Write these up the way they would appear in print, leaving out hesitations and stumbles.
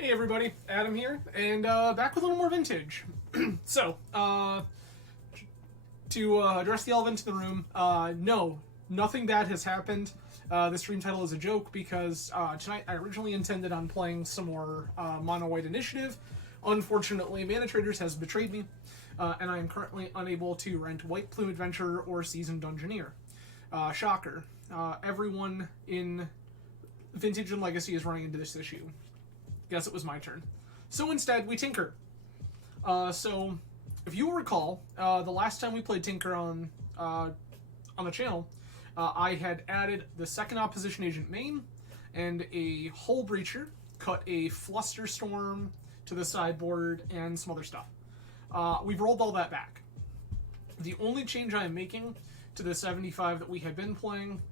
Hey everybody, Adam here, and back with a little more vintage. So, to address the elephant in the room, no, nothing bad has happened. The stream title is a joke because tonight I originally intended on playing some more Mono White Initiative. Unfortunately, Mana Traders has betrayed me, and I am currently unable to rent White Plume Adventurer or Seasoned Dungeoneer. Shocker. Everyone in Vintage and Legacy is running into this issue. Guess it was my turn. So instead, we tinker. So, if you will recall, the last time we played Tinker on the channel, I had added the second Opposition Agent main and a Hull Breacher, cut a Flusterstorm to the sideboard, and some other stuff. We've rolled all that back. The only change I am making to the 75 that we had been playing,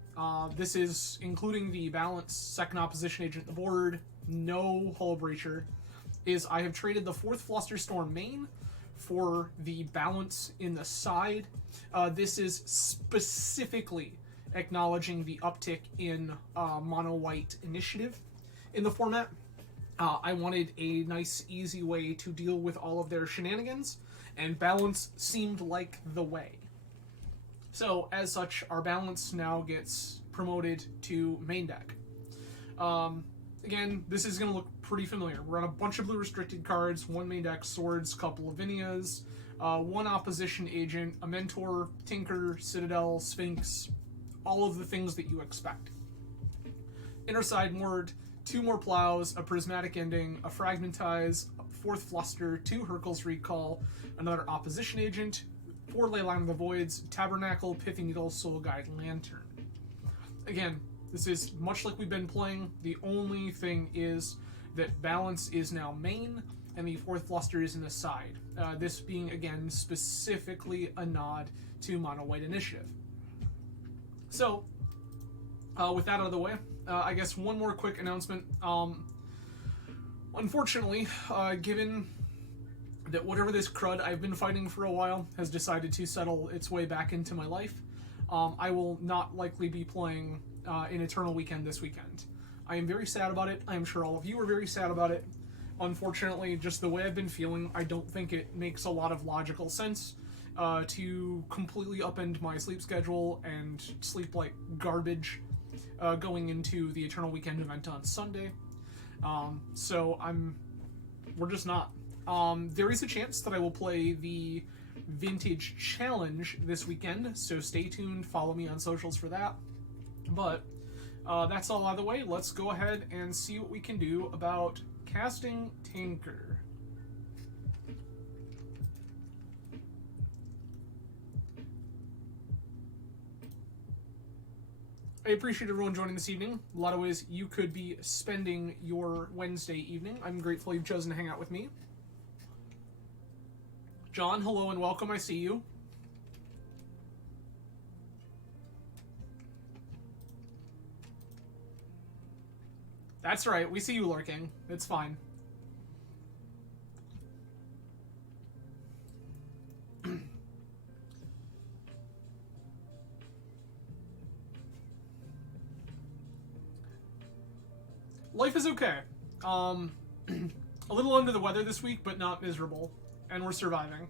this is including the balanced second Opposition Agent on the board, no Hull Breacher, is I have traded the 4th Flusterstorm main for the balance in the side. This is specifically acknowledging the uptick in Mono White Initiative in the format. I wanted a nice, easy way to deal with all of their shenanigans, and balance seemed like the way. So, as such, our balance now gets promoted to main deck. Again, this is going to look pretty familiar. We're on a bunch of blue restricted cards, one main deck, swords, couple of Vinias, one opposition agent, a mentor, Tinker, Citadel, Sphinx, all of the things that you expect. Inner sideboard, 2 more plows, a prismatic ending, a fragmentize, a 4th fluster, 2 Hercules recall, another opposition agent, 4 Leyline of the Voids, Tabernacle, Pithy Needle, Soul Guide, Lantern. Again, this is much like we've been playing. The only thing is that balance is now main, and the 4th fluster is in the side. This being, again, specifically a nod to Mono White Initiative. So, with that out of the way, I guess one more quick announcement. Unfortunately, given that whatever this crud I've been fighting for a while has decided to settle its way back into my life, I will not likely be playing in Eternal Weekend this weekend. I am very sad about it. I am sure all of you are very sad about it. Unfortunately, just the way I've been feeling, I don't think it makes a lot of logical sense to completely upend my sleep schedule and sleep like garbage going into the Eternal Weekend event on Sunday. So we're just not. There is a chance that I will play the Vintage Challenge this weekend, so stay tuned, follow me on socials for that. But that's all out of the way. Let's go ahead and see what we can do about casting Tinker. I appreciate everyone joining this evening. A lot of ways you could be spending your Wednesday evening. I'm grateful you've chosen to hang out with me. John, hello and welcome. I see you. That's right, we see you lurking. It's fine. Life is okay. A little under the weather this week, but not miserable. And we're surviving.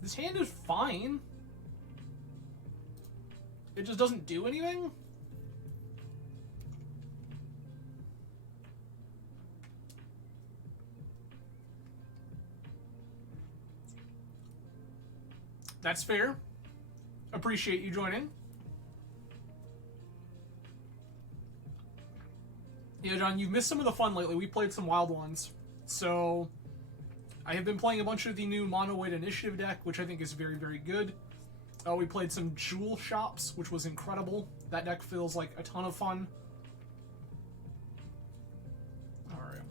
This hand is fine. It just doesn't do anything? That's fair. Appreciate you joining. Yeah, John, you've missed some of the fun lately. We played some wild ones. So, I have been playing a bunch of the new Mono White Initiative deck, which I think is very, very good. We played some Jewel Shops, which was incredible. That deck feels like a ton of fun. Alright.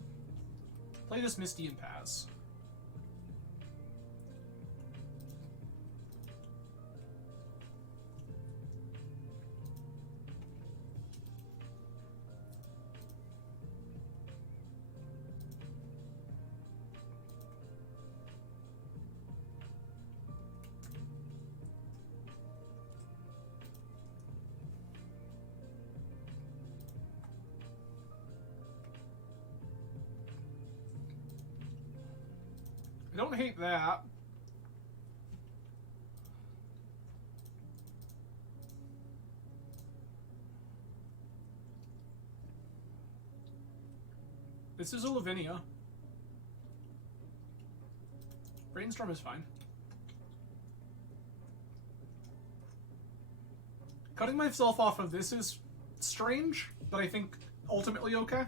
Play this Misty and Pass. don't hate that. This is a Lavinia. Brainstorm is fine. Cutting myself off of this is strange, but I think ultimately okay.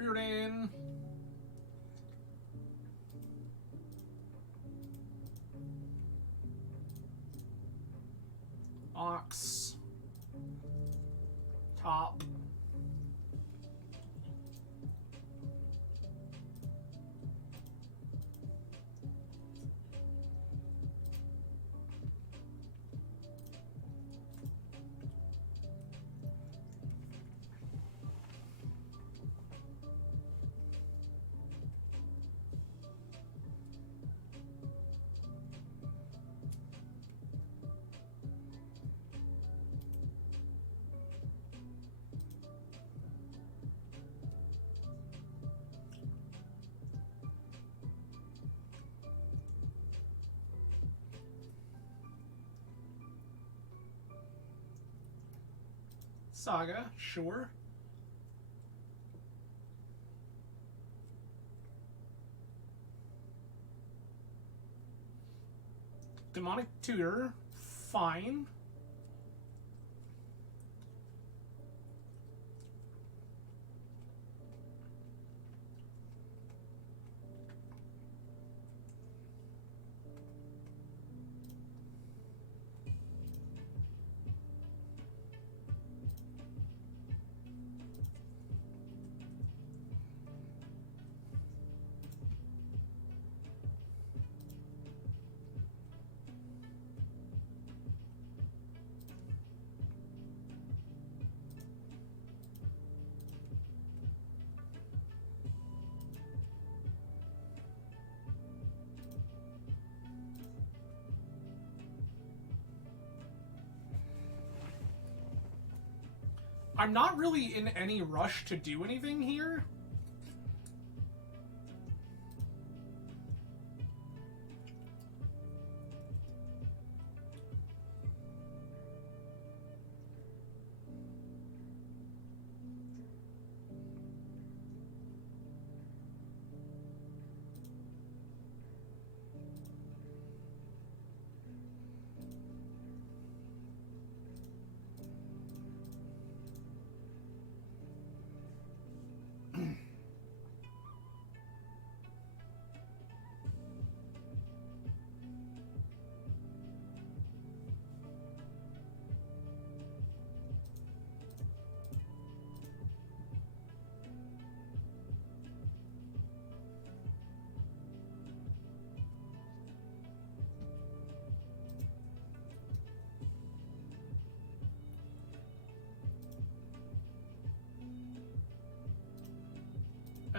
Preordain. Ox. Top. Saga, sure. Demonic Tutor, fine. I'm not really in any rush to do anything here.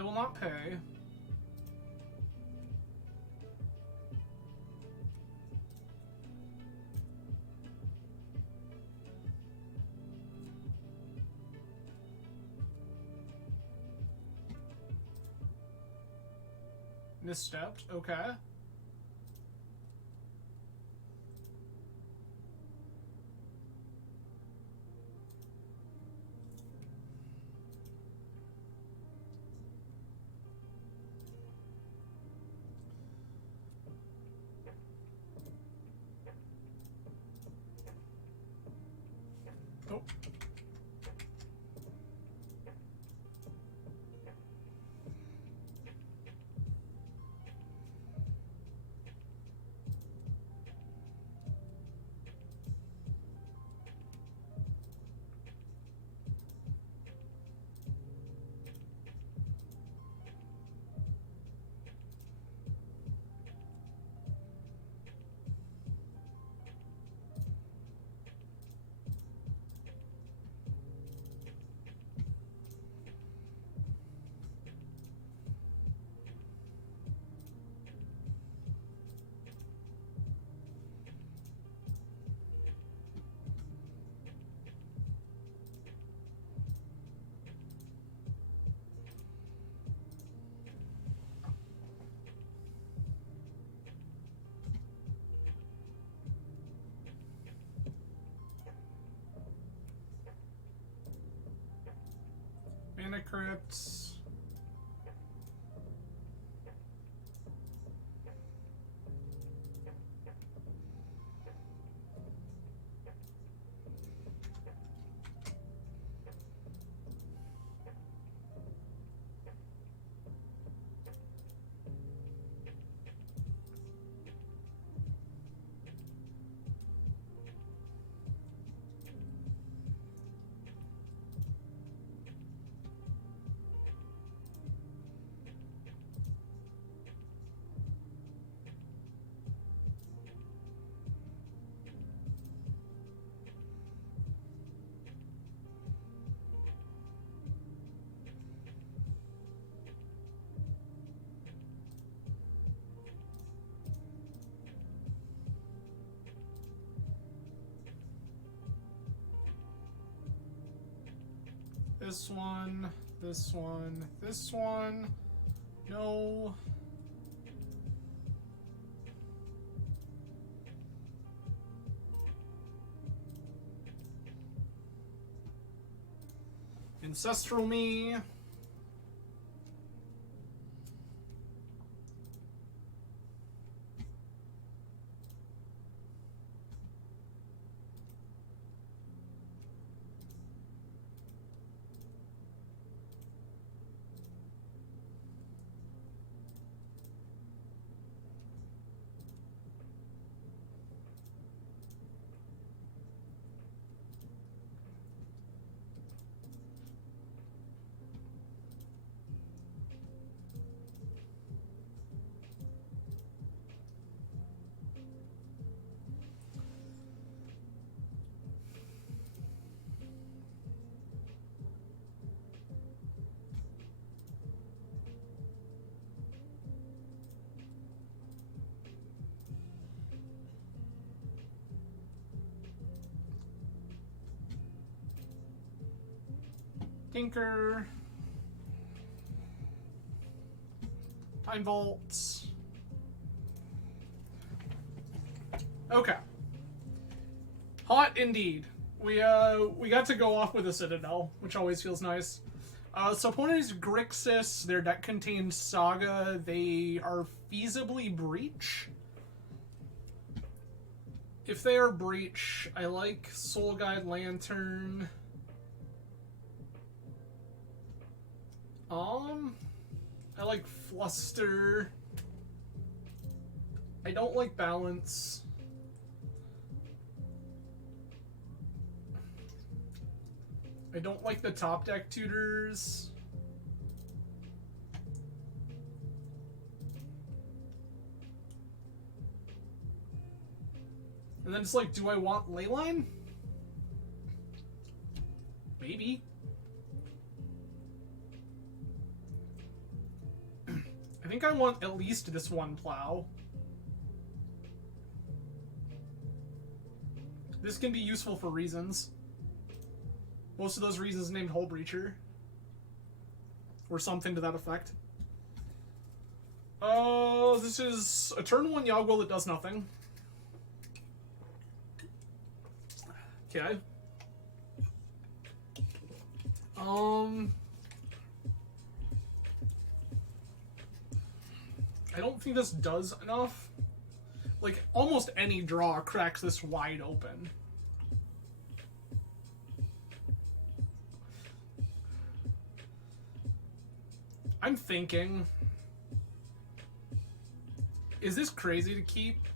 I will not pay. Misstepped, okay. Oh. Mana Crypt. This one, this one, this one. No. Ancestral Me. Tinker. Time Vaults. Okay. Hot indeed. We got to go off with a Citadel, which always feels nice. So opponent is Grixis. Their deck contains Saga. They are feasibly Breach. If they are Breach, I like Soul Guide Lantern. I like Fluster. I don't like Balance. I don't like the top deck tutors. And then it's like, do I want Leyline? Maybe. I think I want at least this one plow. This can be useful for reasons. Most of those reasons named Hull Breacher. Or something to that effect. This is a turn 1 Yoggle that does nothing. Okay. I don't think this does enough. Like, almost any draw cracks this wide open. I'm thinking... Is this crazy to keep?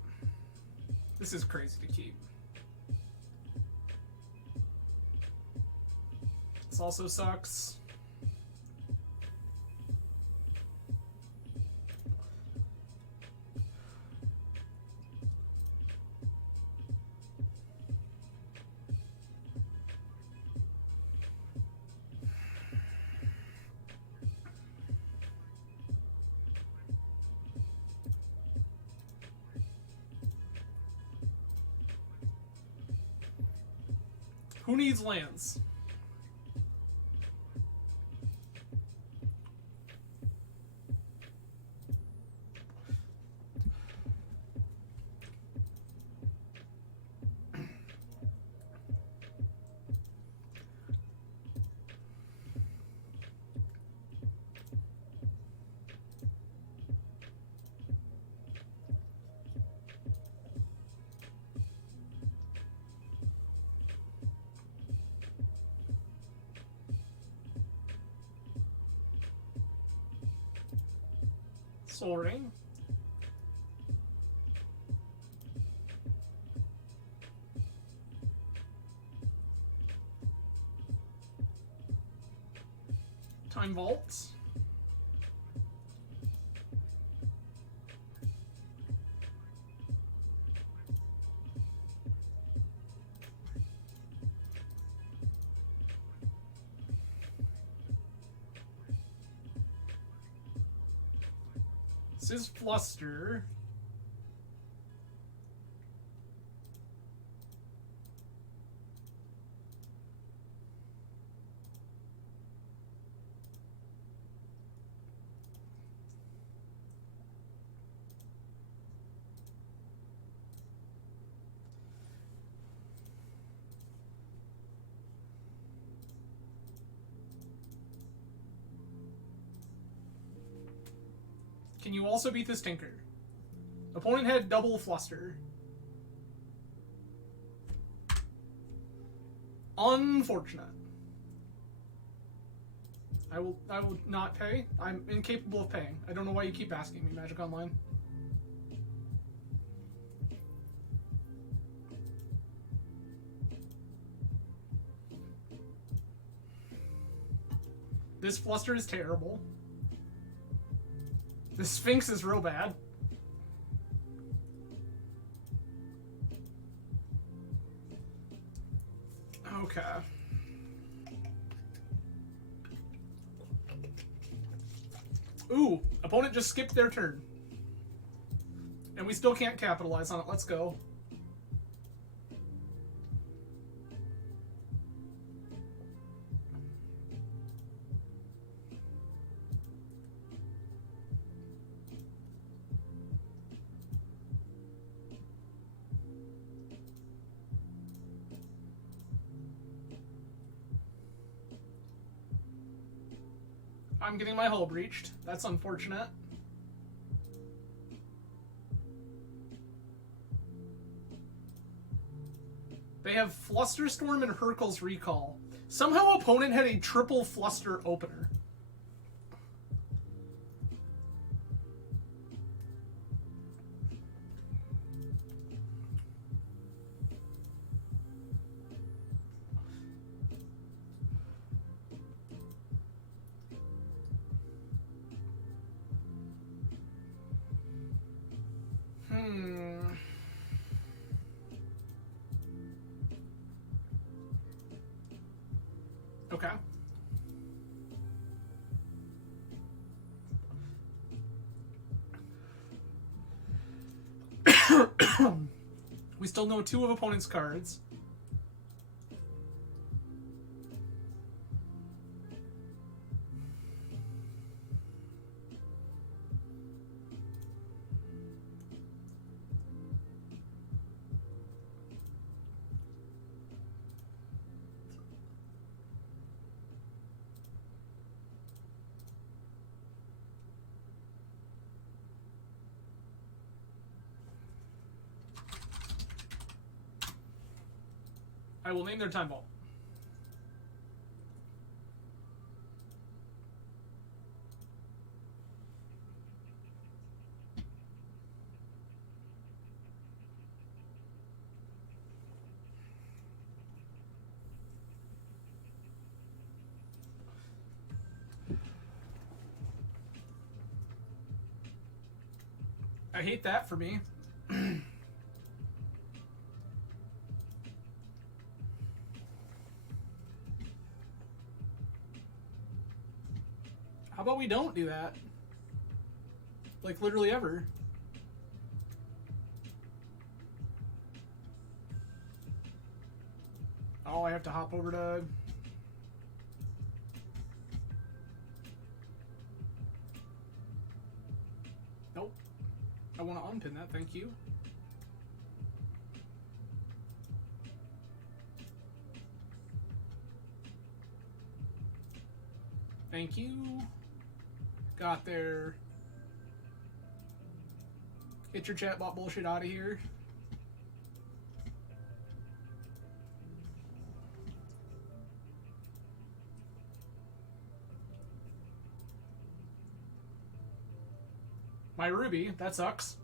This is crazy to keep. This also sucks. Who needs lands? Soul Ring. Time Vault. This is Fluster. Can you also beat this Tinker? Opponent had double Fluster. Unfortunate. I will not pay. I'm incapable of paying. I don't know why you keep asking me, Magic Online. This Fluster is terrible. The Sphinx is real bad. Okay. Ooh, opponent just skipped their turn. And we still can't capitalize on it. Let's go. I'm getting my hull breached. That's unfortunate. They have Flusterstorm and Hurkyl's Recall. Somehow opponent had a triple Fluster opener. Okay. We still know 2 of opponent's cards. I will name their Time Vault. I hate that for me. How about we don't do that? Like, literally ever. Oh, I have to hop over to... Nope. I want to unpin that, thank you. Thank you. Got there. Get your chatbot bullshit out of here. My Ruby, that sucks.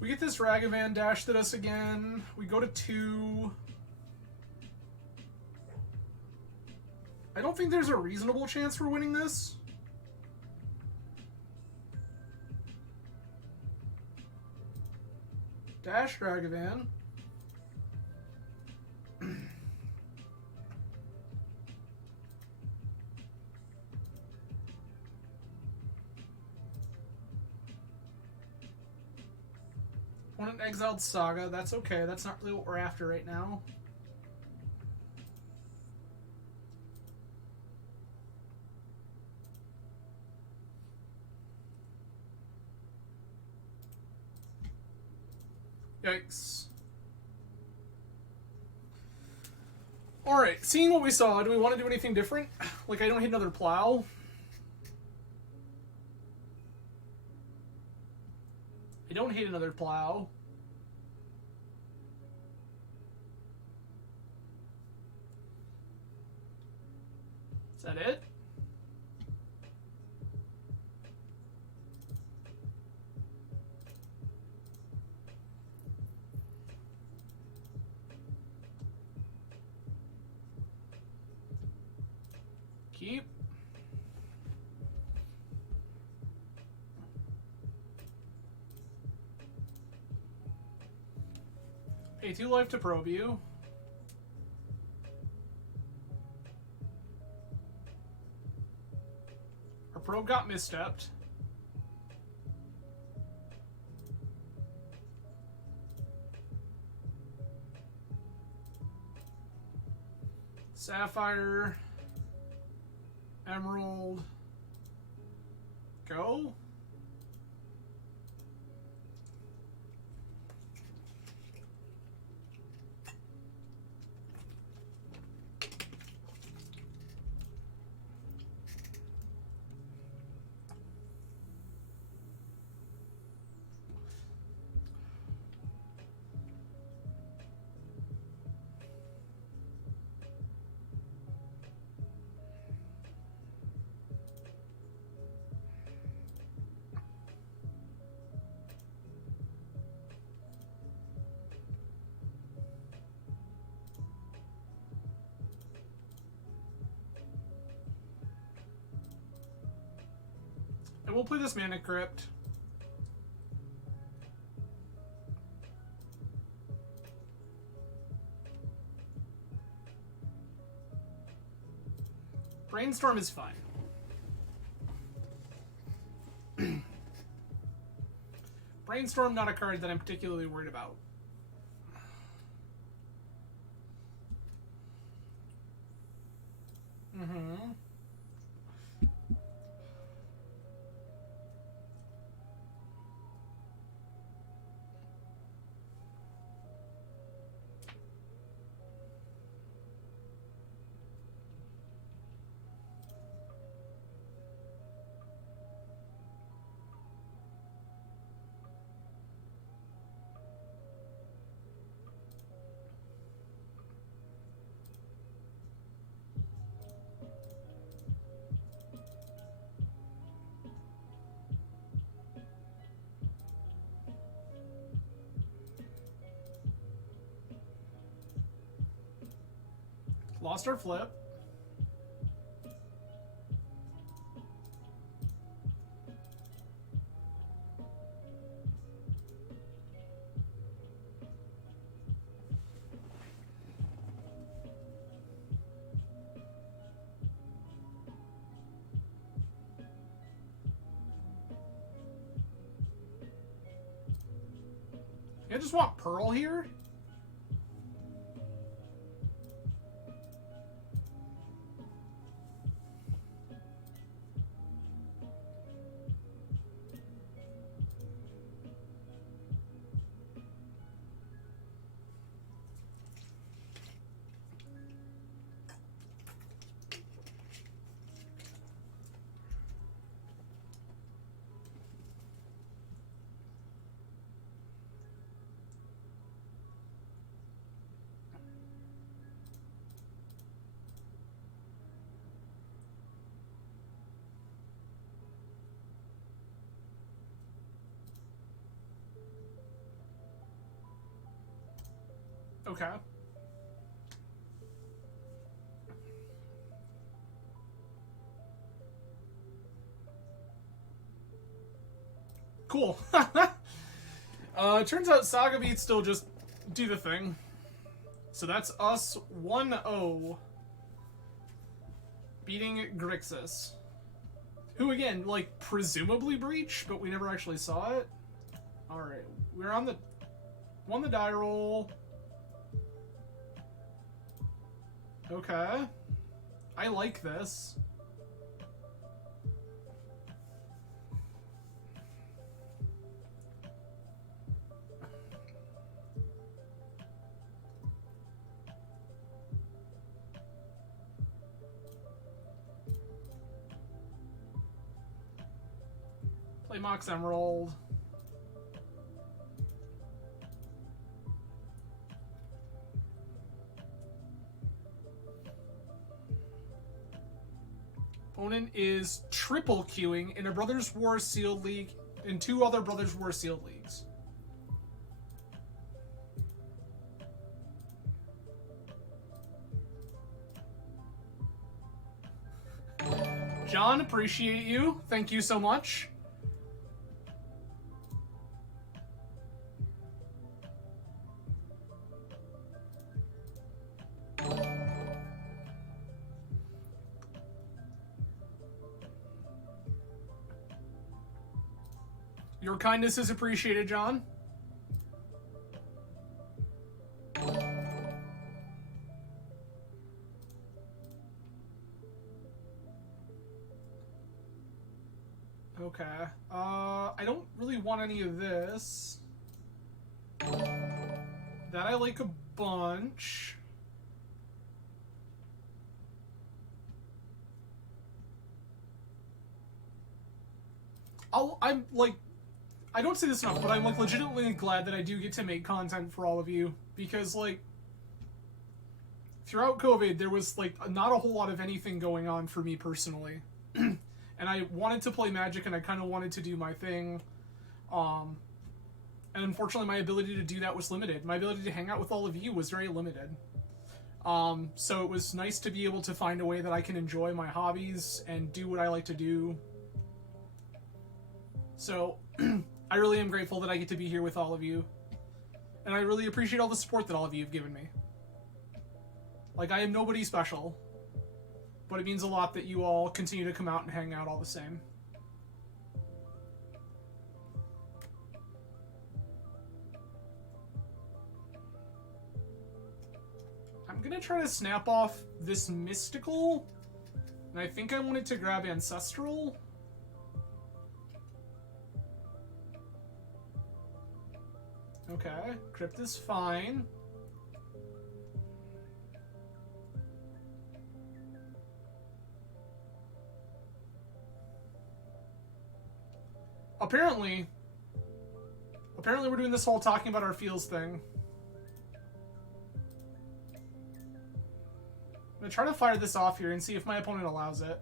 We get this Ragavan dashed at us again. We go to 2. I don't think there's a reasonable chance for winning this. Dash Ragavan. Want an Exiled Saga. That's okay. That's not really what we're after right now. Yikes. Alright, seeing what we saw, do we want to do anything different? Like, I don't hit another plow. I don't hate another plow. Is that it? Keep. Pay 2 life to probe you. Our probe got misstepped. Sapphire. Emerald. Go. And we'll play this Mana Crypt. Brainstorm is fine. Brainstorm, not a card that I'm particularly worried about. Mm-hmm. Lost our flip. I just want Pearl here. Okay. Cool. Turns out Saga Beats still just do the thing. So that's us 1-0. Beating Grixis. Who, again, like, presumably breached, but we never actually saw it. Alright, we're on the... won the die roll. Okay. I like this. Play Mox Emerald. Opponent is triple queuing in a Brothers War Sealed League and 2 other Brothers War Sealed Leagues. John, appreciate you. Thank you so much. Your kindness is appreciated, John. Okay. I don't really want any of this. That I like a bunch. I'm like, I don't say this enough, but I'm like legitimately glad that I do get to make content for all of you, because like throughout COVID there was like not a whole lot of anything going on for me personally. And I wanted to play Magic and I kind of wanted to do my thing. And unfortunately my ability to do that was limited. My ability to hang out with all of you was very limited. So it was nice to be able to find a way that I can enjoy my hobbies and do what I like to do. So I really am grateful that I get to be here with all of you. And I really appreciate all the support that all of you have given me. Like, I am nobody special. But it means a lot that you all continue to come out and hang out all the same. I'm gonna try to snap off this Mystical. And I think I wanted to grab Ancestral. Okay, Crypt is fine. Apparently we're doing this whole talking about our feels thing. I'm gonna try to fire this off here and see if my opponent allows it.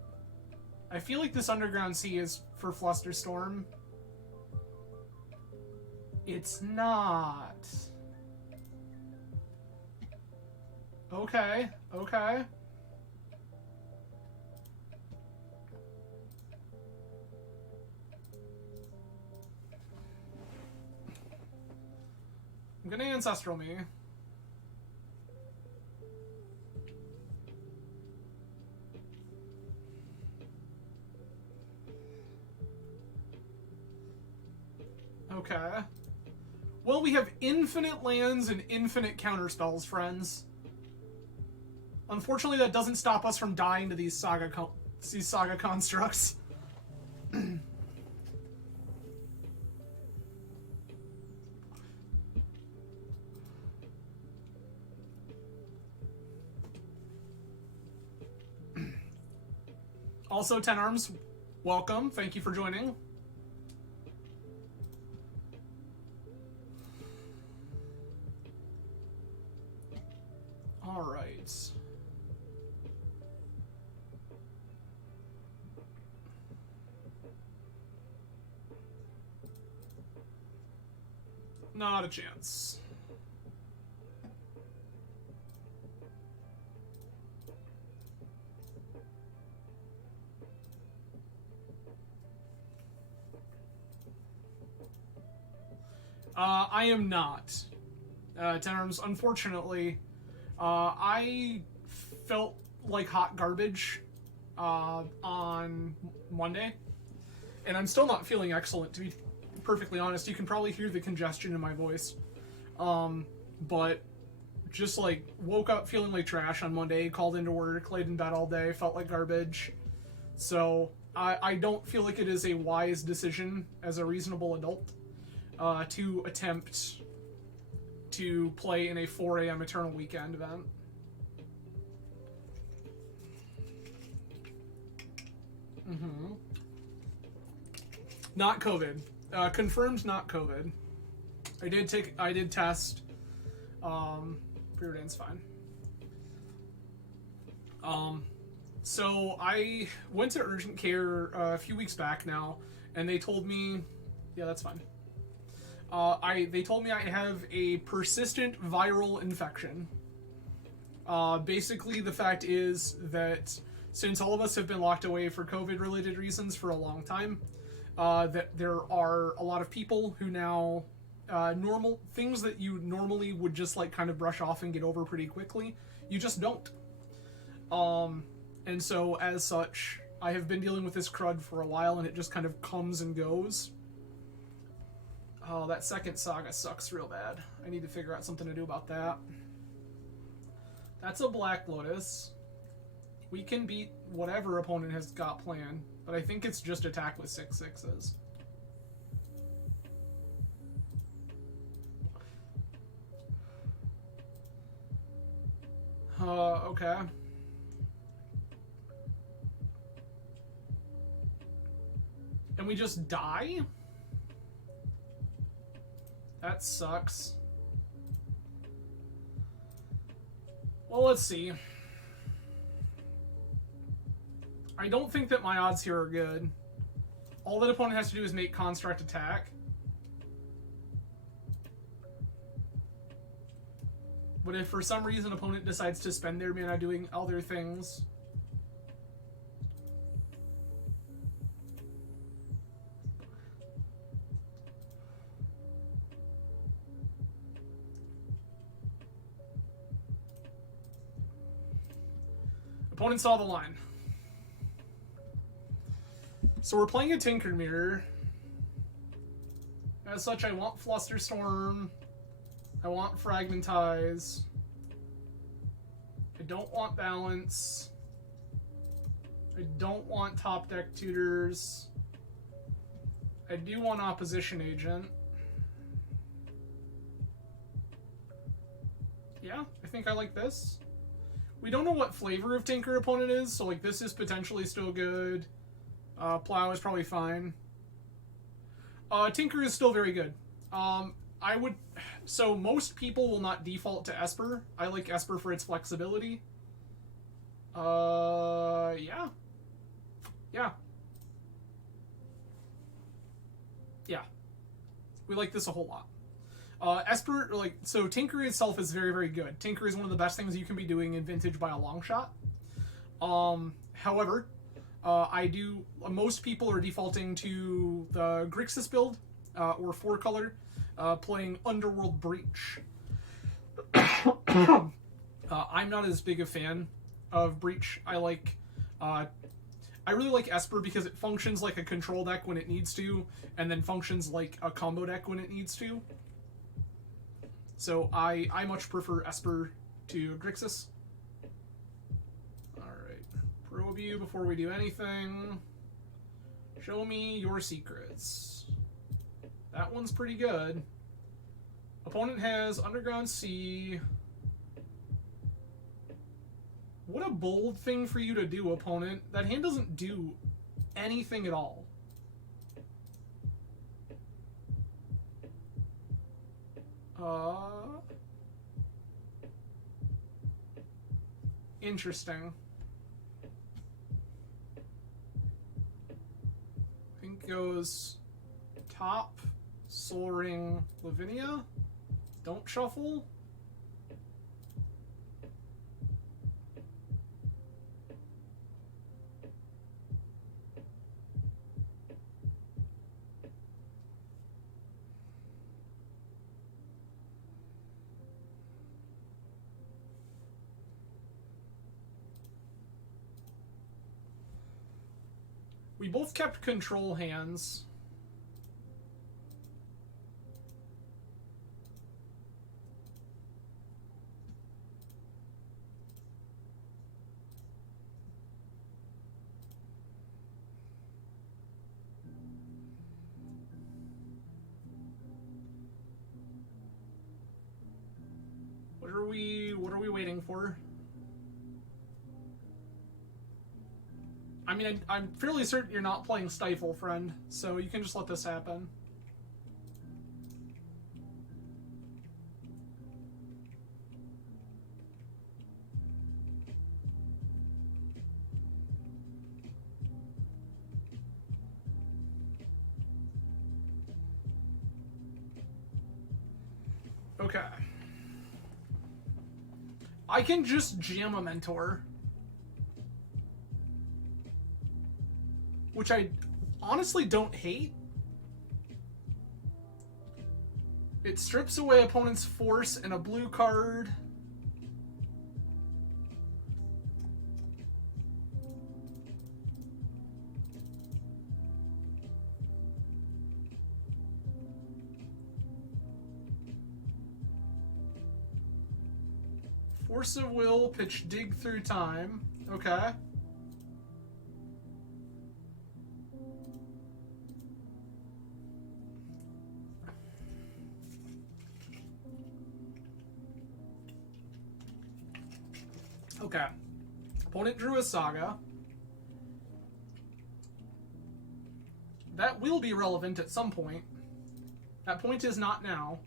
I feel like this Underground Sea is for Flusterstorm. It's not. Okay, okay. I'm gonna Ancestral me. Okay. Well, we have infinite lands and infinite counterspells, friends. Unfortunately, that doesn't stop us from dying to these saga constructs. Also, 10 Arms, welcome. Thank you for joining. All right. Not a chance. I am not. Tenarms, unfortunately, I felt like hot garbage on Monday, and I'm still not feeling excellent, to be perfectly honest. You can probably hear the congestion in my voice. But just like woke up feeling like trash on Monday, called into work, laid in bed all day, felt like garbage. So I don't feel like it is a wise decision as a reasonable adult to attempt to play in a 4 a.m. Eternal Weekend event. Mm-hmm. Not COVID. Confirmed not COVID. I did test. Preordain's fine. So I went to urgent care a few weeks back now, and they told me, yeah, that's fine. They told me I have a persistent viral infection. Basically, the fact is that since all of us have been locked away for COVID-related reasons for a long time, that there are a lot of people who now normal things that you normally would just like kind of brush off and get over pretty quickly, you just don't. And so as such, I have been dealing with this crud for a while, and it just kind of comes and goes. Oh, that second saga sucks real bad. I need to figure out something to do about that. That's a Black Lotus. We can beat whatever opponent has got planned, but I think it's just attack with 6/6s. Okay. And we just die? That sucks. Well, let's see. I don't think that my odds here are good. All that opponent has to do is make construct attack. But if for some reason opponent decides to spend their mana doing other things... Opponent saw the line. So we're playing a Tinker Mirror. As such, I want Flusterstorm. I want Fragmentize. I don't want Balance. I don't want Top Deck Tutors. I do want Opposition Agent. Yeah, I think I like this. We don't know what flavor of Tinker opponent is, so like this is potentially still good. Plow is probably fine. Tinker is still very good. So most people will not default to Esper. I like Esper for its flexibility. Yeah. Yeah. Yeah. We like this a whole lot. Esper, so Tinker itself is very, very good. Tinker is one of the best things you can be doing in Vintage by a long shot. However, most people are defaulting to the Grixis build, or 4-color, playing Underworld Breach. I'm not as big a fan of Breach. I really like Esper because it functions like a control deck when it needs to, and then functions like a combo deck when it needs to. So I much prefer Esper to Grixis. Alright. Probe you before we do anything. Show me your secrets. That one's pretty good. Opponent has Underground Sea. What a bold thing for you to do, opponent. That hand doesn't do anything at all. Interesting. I think goes top, Soul Ring, Lavinia. Don't shuffle. We both kept control hands. What are we waiting for? I mean, I'm fairly certain you're not playing Stifle, friend, so you can just let this happen. Okay. I can just jam a Mentor. Which I honestly don't hate. It strips away opponent's force and a blue card. Force of Will, pitch Dig Through Time. Okay. Okay. Opponent drew a Saga. That will be relevant at some point. That point is not now.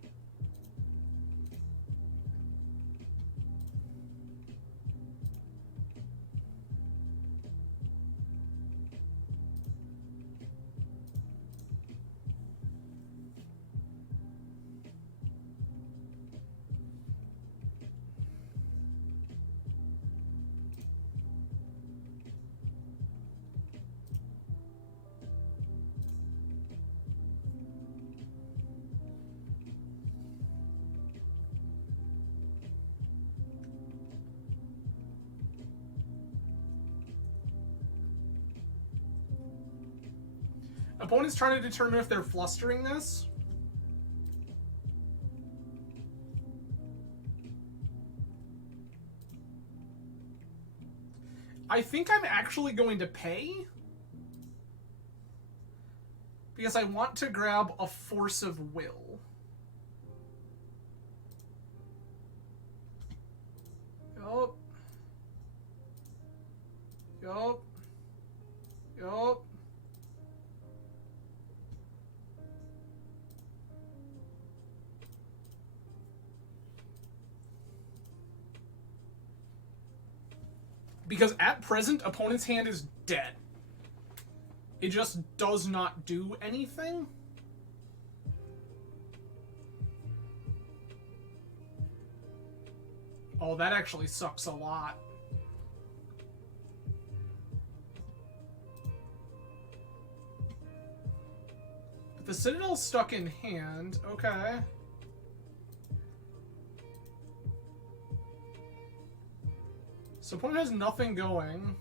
Opponent's trying to determine if they're flustering this. I think I'm actually going to pay. Because I want to grab a Force of Will. Yup. Yup. Yup. Because at present, opponent's hand is dead. It just does not do anything. Oh, that actually sucks a lot. But the Citadel's stuck in hand. Okay. So opponent has nothing going.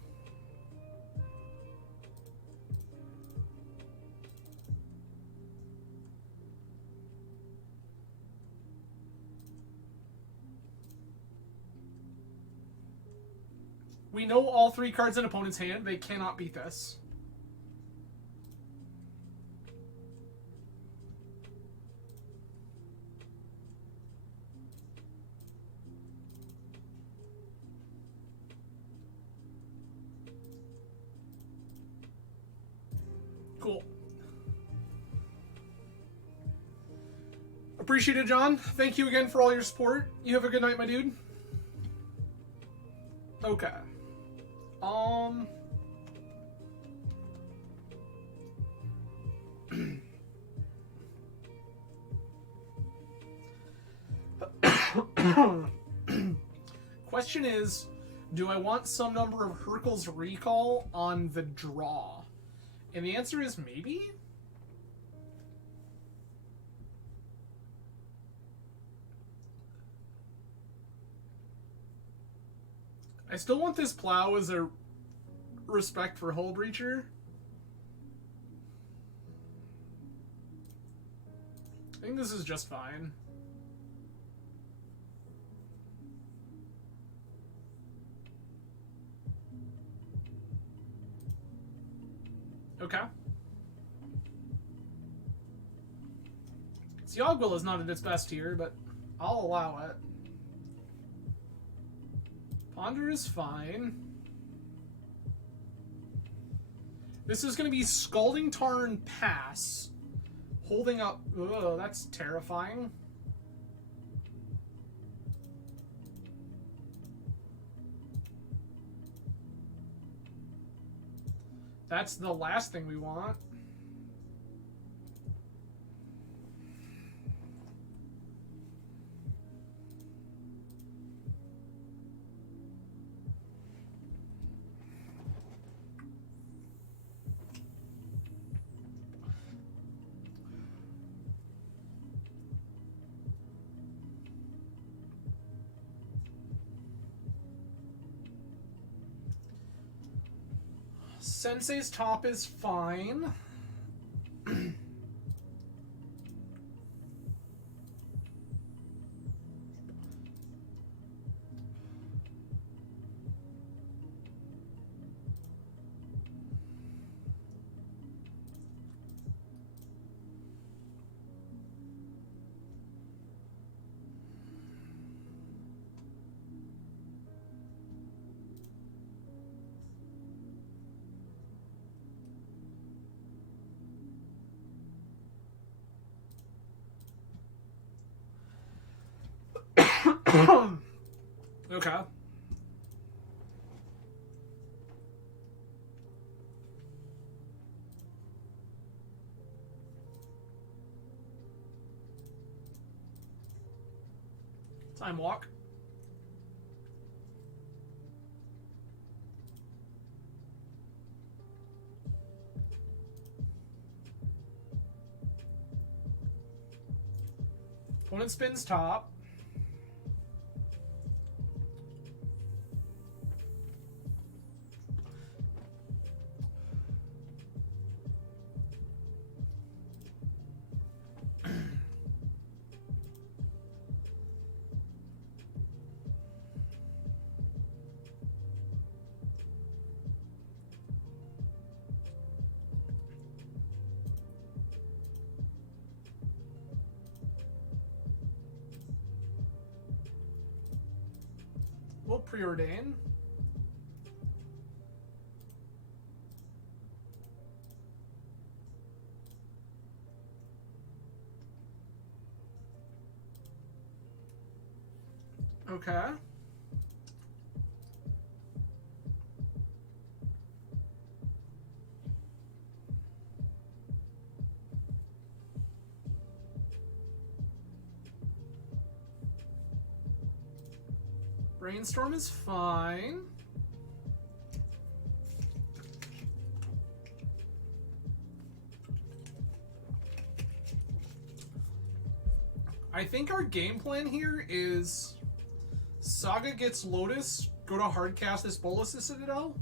We know all three cards in opponent's hand. They cannot beat this. Cool. Appreciate it, John. Thank you again for all your support. You have a good night, my dude. Okay. Question is, do I want some number of Hurkyl's Recall on the draw? And the answer is maybe? I still want this Plow as a respect for Hull Breacher. I think this is just fine. Okay. Siogwell is not at its best here, but I'll allow it. Ponder is fine. This is going to be Scalding Tarn pass. Holding up... Ugh, that's terrifying. That's the last thing we want. Sensei's top is fine. Okay. Time walk. Opponent spins top. We'll preordain. Okay. Brainstorm is fine. I think our game plan here is Saga gets Lotus, go to hardcast this Bolas' Citadel.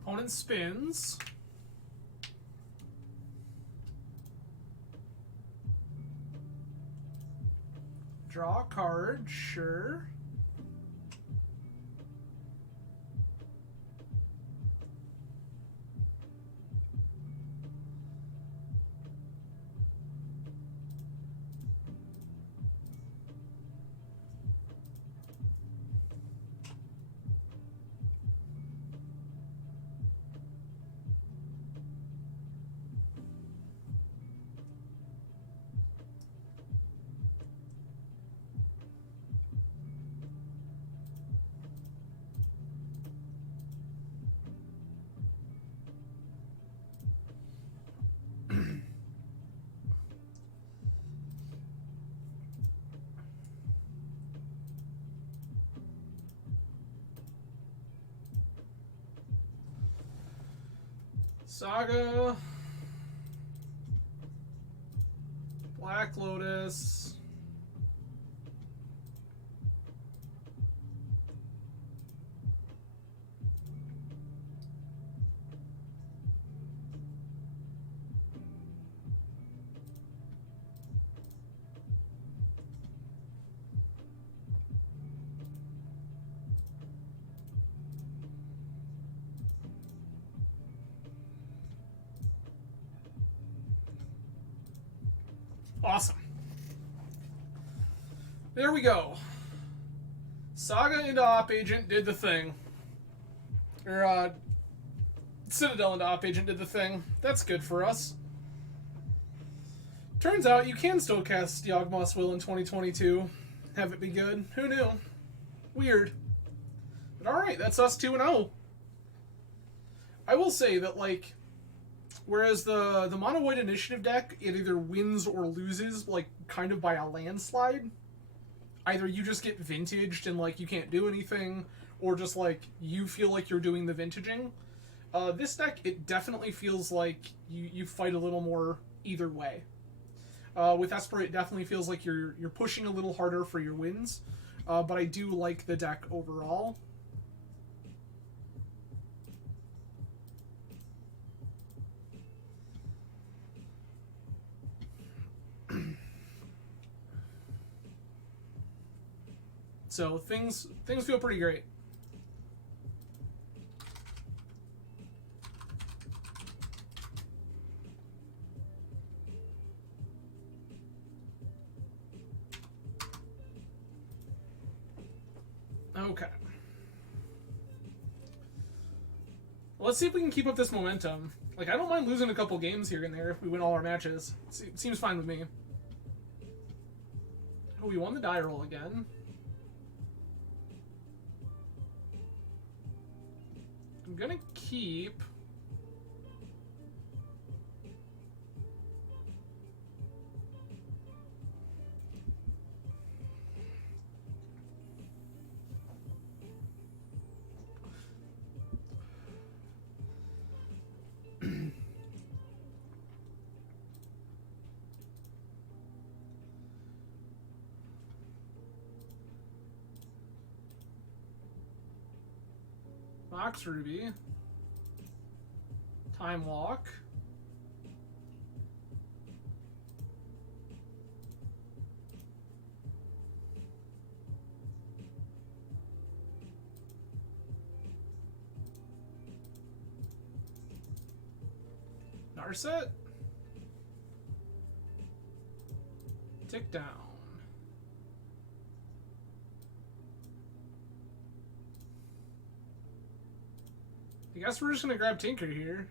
Opponent spins. Draw a card, sure. Saga. Black Lotus. Awesome. There we go. Saga into Op Agent did the thing. Or, Citadel into Op Agent did the thing. That's good for us. Turns out you can still cast Yawgmoth's Will in 2022. Have it be good. Who knew? Weird. But alright, that's us 2-0. I will say that, like, whereas the Mono White Initiative deck, it either wins or loses, like, kind of by a landslide. Either you just get vintaged and, like, you can't do anything, or just, like, you feel like you're doing the vintaging. This deck, it definitely feels like you fight a little more either way. With Esper, it definitely feels like you're pushing a little harder for your wins, but I do like the deck overall. So things feel pretty great. Okay. Let's see if we can keep up this momentum. Like, I don't mind losing a couple games here and there if we win all our matches. It seems fine with me. Oh, we won the die roll again. I'm gonna keep... Mox Ruby. Time Walk. Narset. Tick down. I guess we're just gonna grab Tinker here.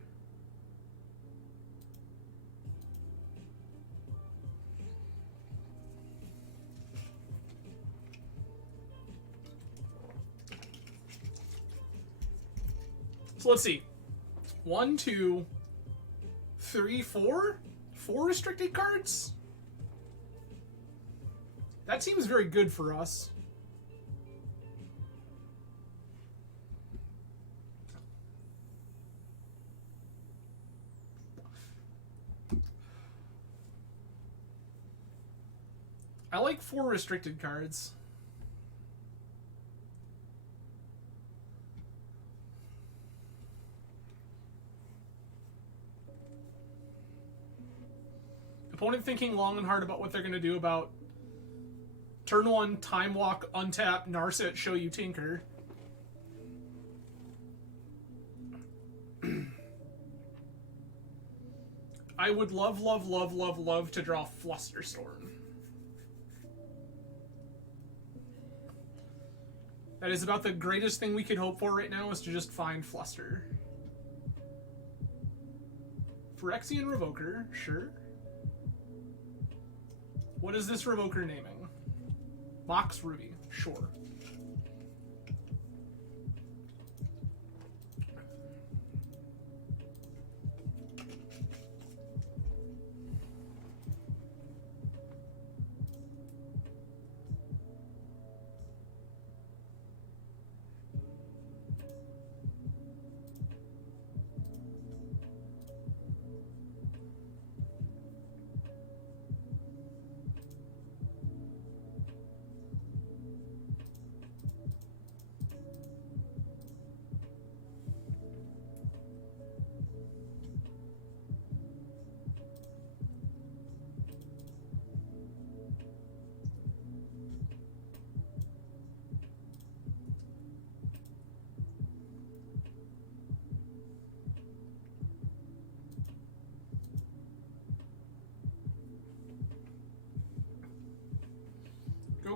So let's see. 1, 2, 3, 4? 4 restricted cards? That seems very good for us. I like 4 restricted cards. Opponent thinking long and hard about what they're going to do about turn 1, Time Walk, untap, Narset, show you Tinker. I would love, love, love, love, love to draw Flusterstorm. That is about the greatest thing we could hope for right now, is to just find Fluster. Phyrexian Revoker, sure. What is this Revoker naming? Mox Ruby, sure.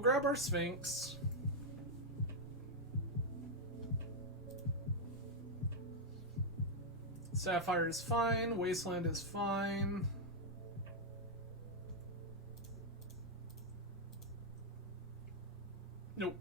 grab our Sphinx. Sapphire is fine. Wasteland is fine. Nope.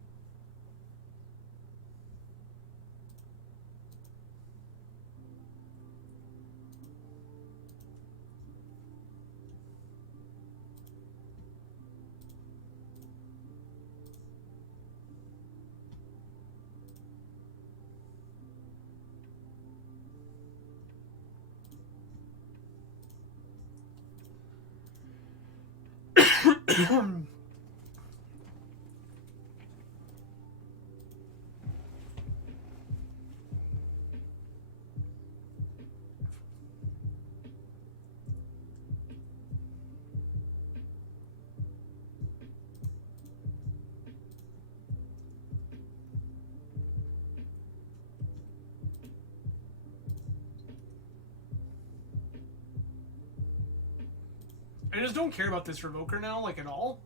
I just don't care about this Revoker now, like, at all.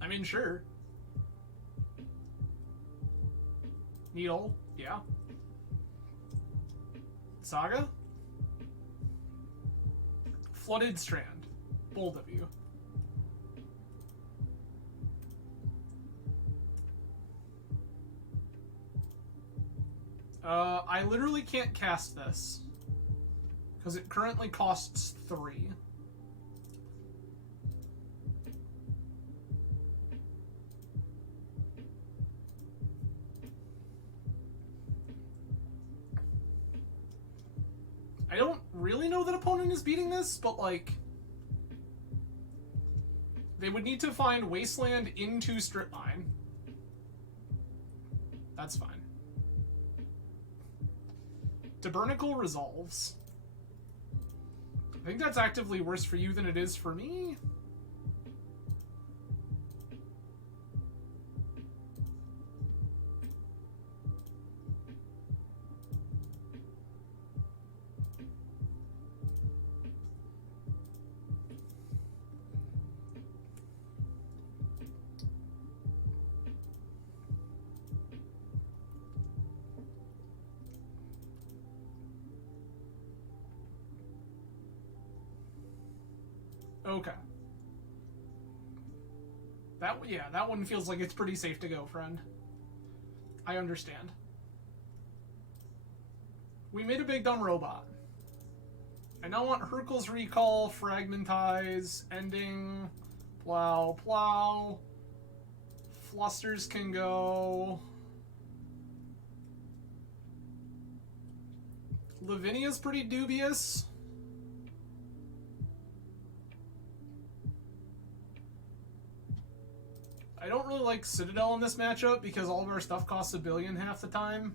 I mean, sure. Needle, yeah. Saga? Flooded Strand. Bold of you. I literally can't cast this. Because it currently costs 3. I don't really know that opponent is beating this, but, like, they would need to find Wasteland into Strip Mine. That's fine. Tabernacle resolves. I think that's actively worse for you than it is for me. Okay. That one feels like it's pretty safe to go, friend. I understand. We made a big dumb robot. I now want Hercule's Recall, Fragmentize, Ending, Plow. Flusters can go. Lavinia's pretty dubious. I don't really like Citadel in this matchup because all of our stuff costs $1 billion half the time.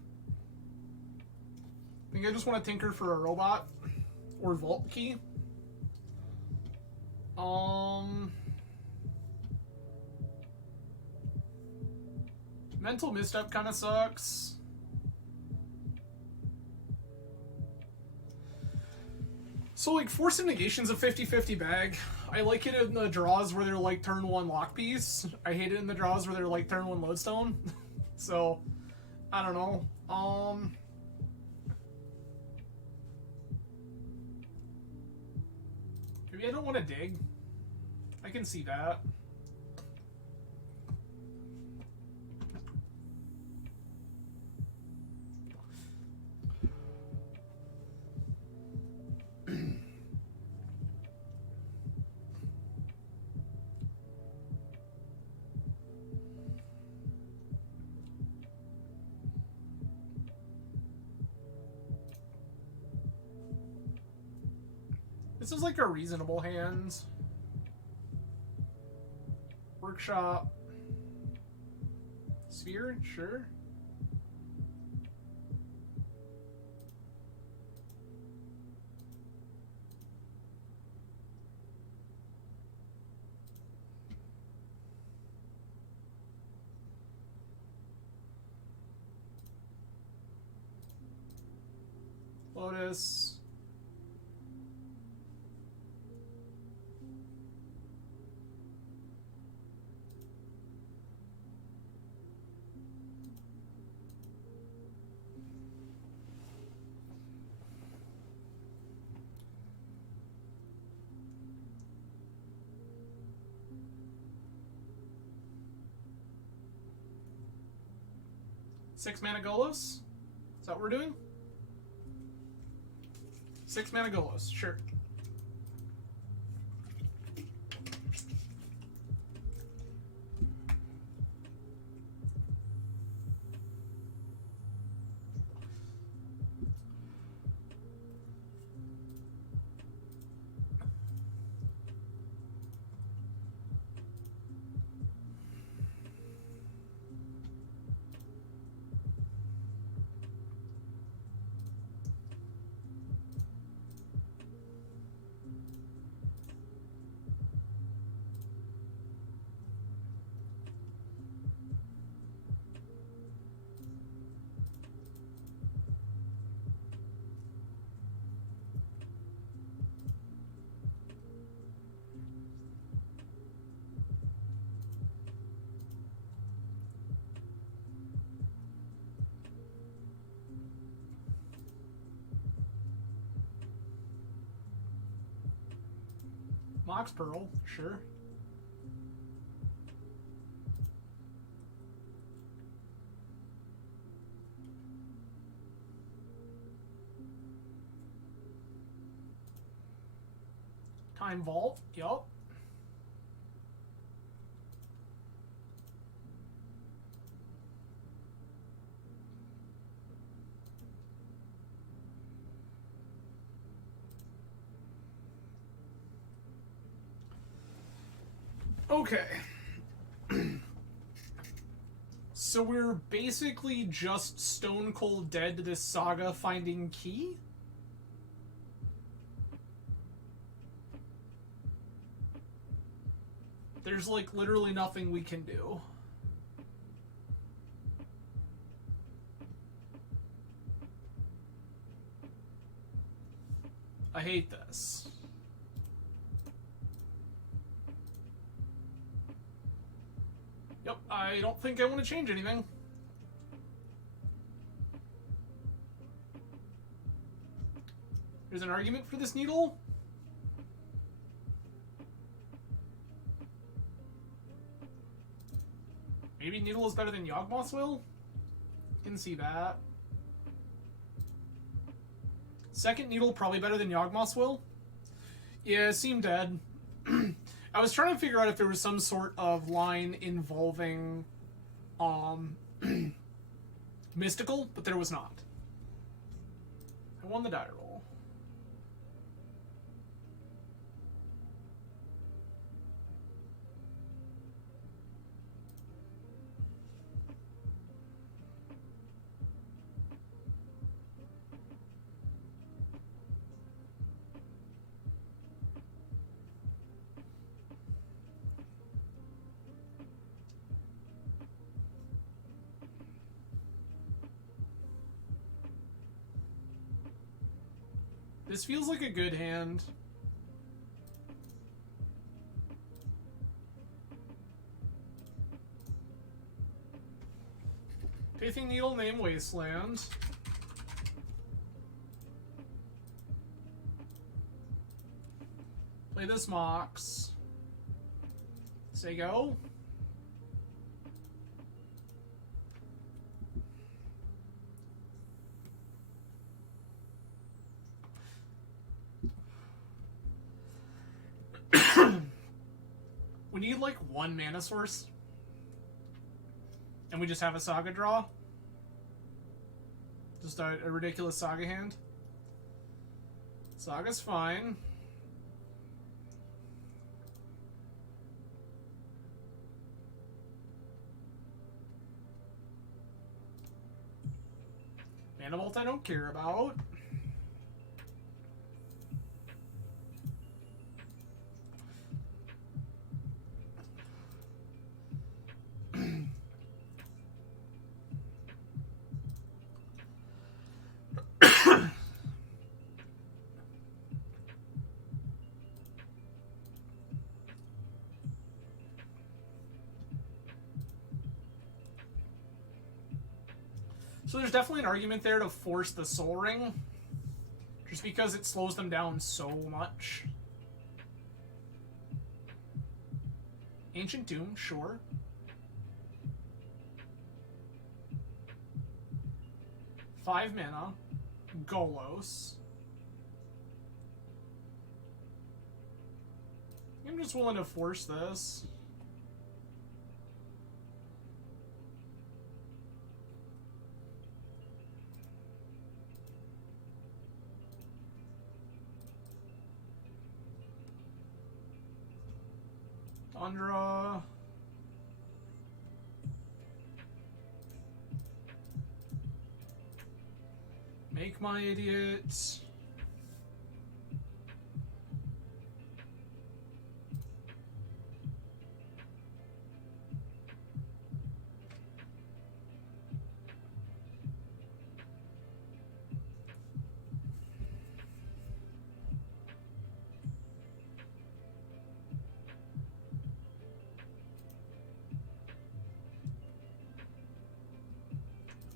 I think I just want to Tinker for a robot. Or Vault Key. Mental Misstep kind of sucks. So, like, Force of Negation's a 50-50 bag. I like it in the draws where they're like turn 1 lock piece. I hate it in the draws where they're like turn 1 lodestone. So, I don't know. Maybe I don't want to dig. I can see that. This is like a reasonable hand. Workshop. Sphere, sure. Lotus. Six mana Golos? Is that what we're doing? 6 mana Golos, sure. Mox Pearl, sure. Time Vault, yup. Okay. So we're basically just stone cold dead to this saga finding key? There's like literally nothing we can do. I hate this. Yep, I don't think I want to change anything. There's an argument for this needle. Maybe needle is better than Yawgmoth's Will? Can see that. Second needle probably better than Yawgmoth's Will. Yeah, it seemed dead. I was trying to figure out if there was some sort of line involving mystical, but there was not. I won the die roll. This feels like a good hand. Pithing Needle, name Wasteland. Play this Mox. Say go. We need like one mana source. And we just have a Saga draw. Just a ridiculous Saga hand. Saga's fine. Mana Vault I don't care about. So there's definitely an argument there to force the Soul Ring, just because it slows them down so much. Ancient Doom, sure. Five mana. Golos. I'm just willing to force this. Tundra. Make my idiot.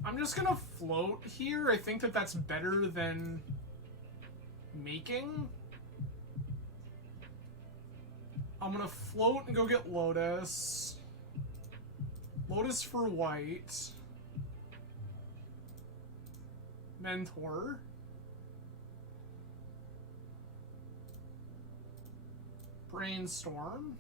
I'm just gonna float here. I think that that's better than making. I'm gonna float and go get Lotus. Lotus for white. Mentor. Brainstorm.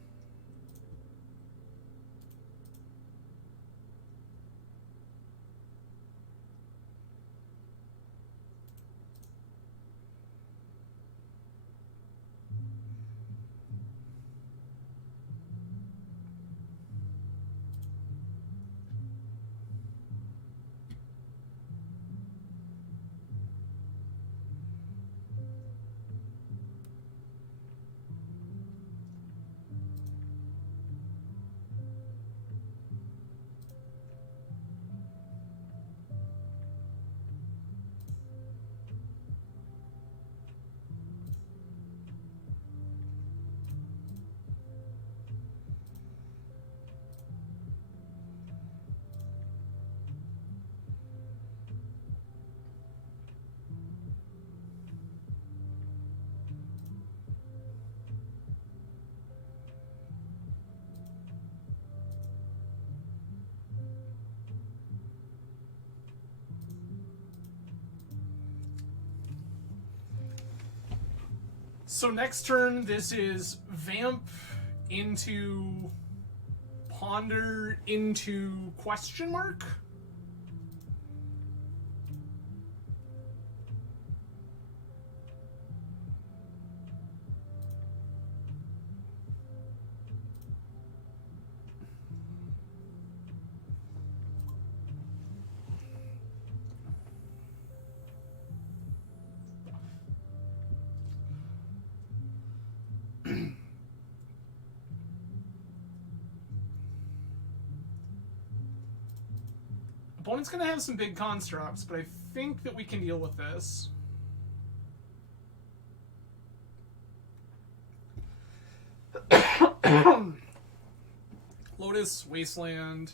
So next turn, this is Vamp into Ponder into question mark? Opponent's going to have some big constructs, but I think that we can deal with this. Lotus, Wasteland.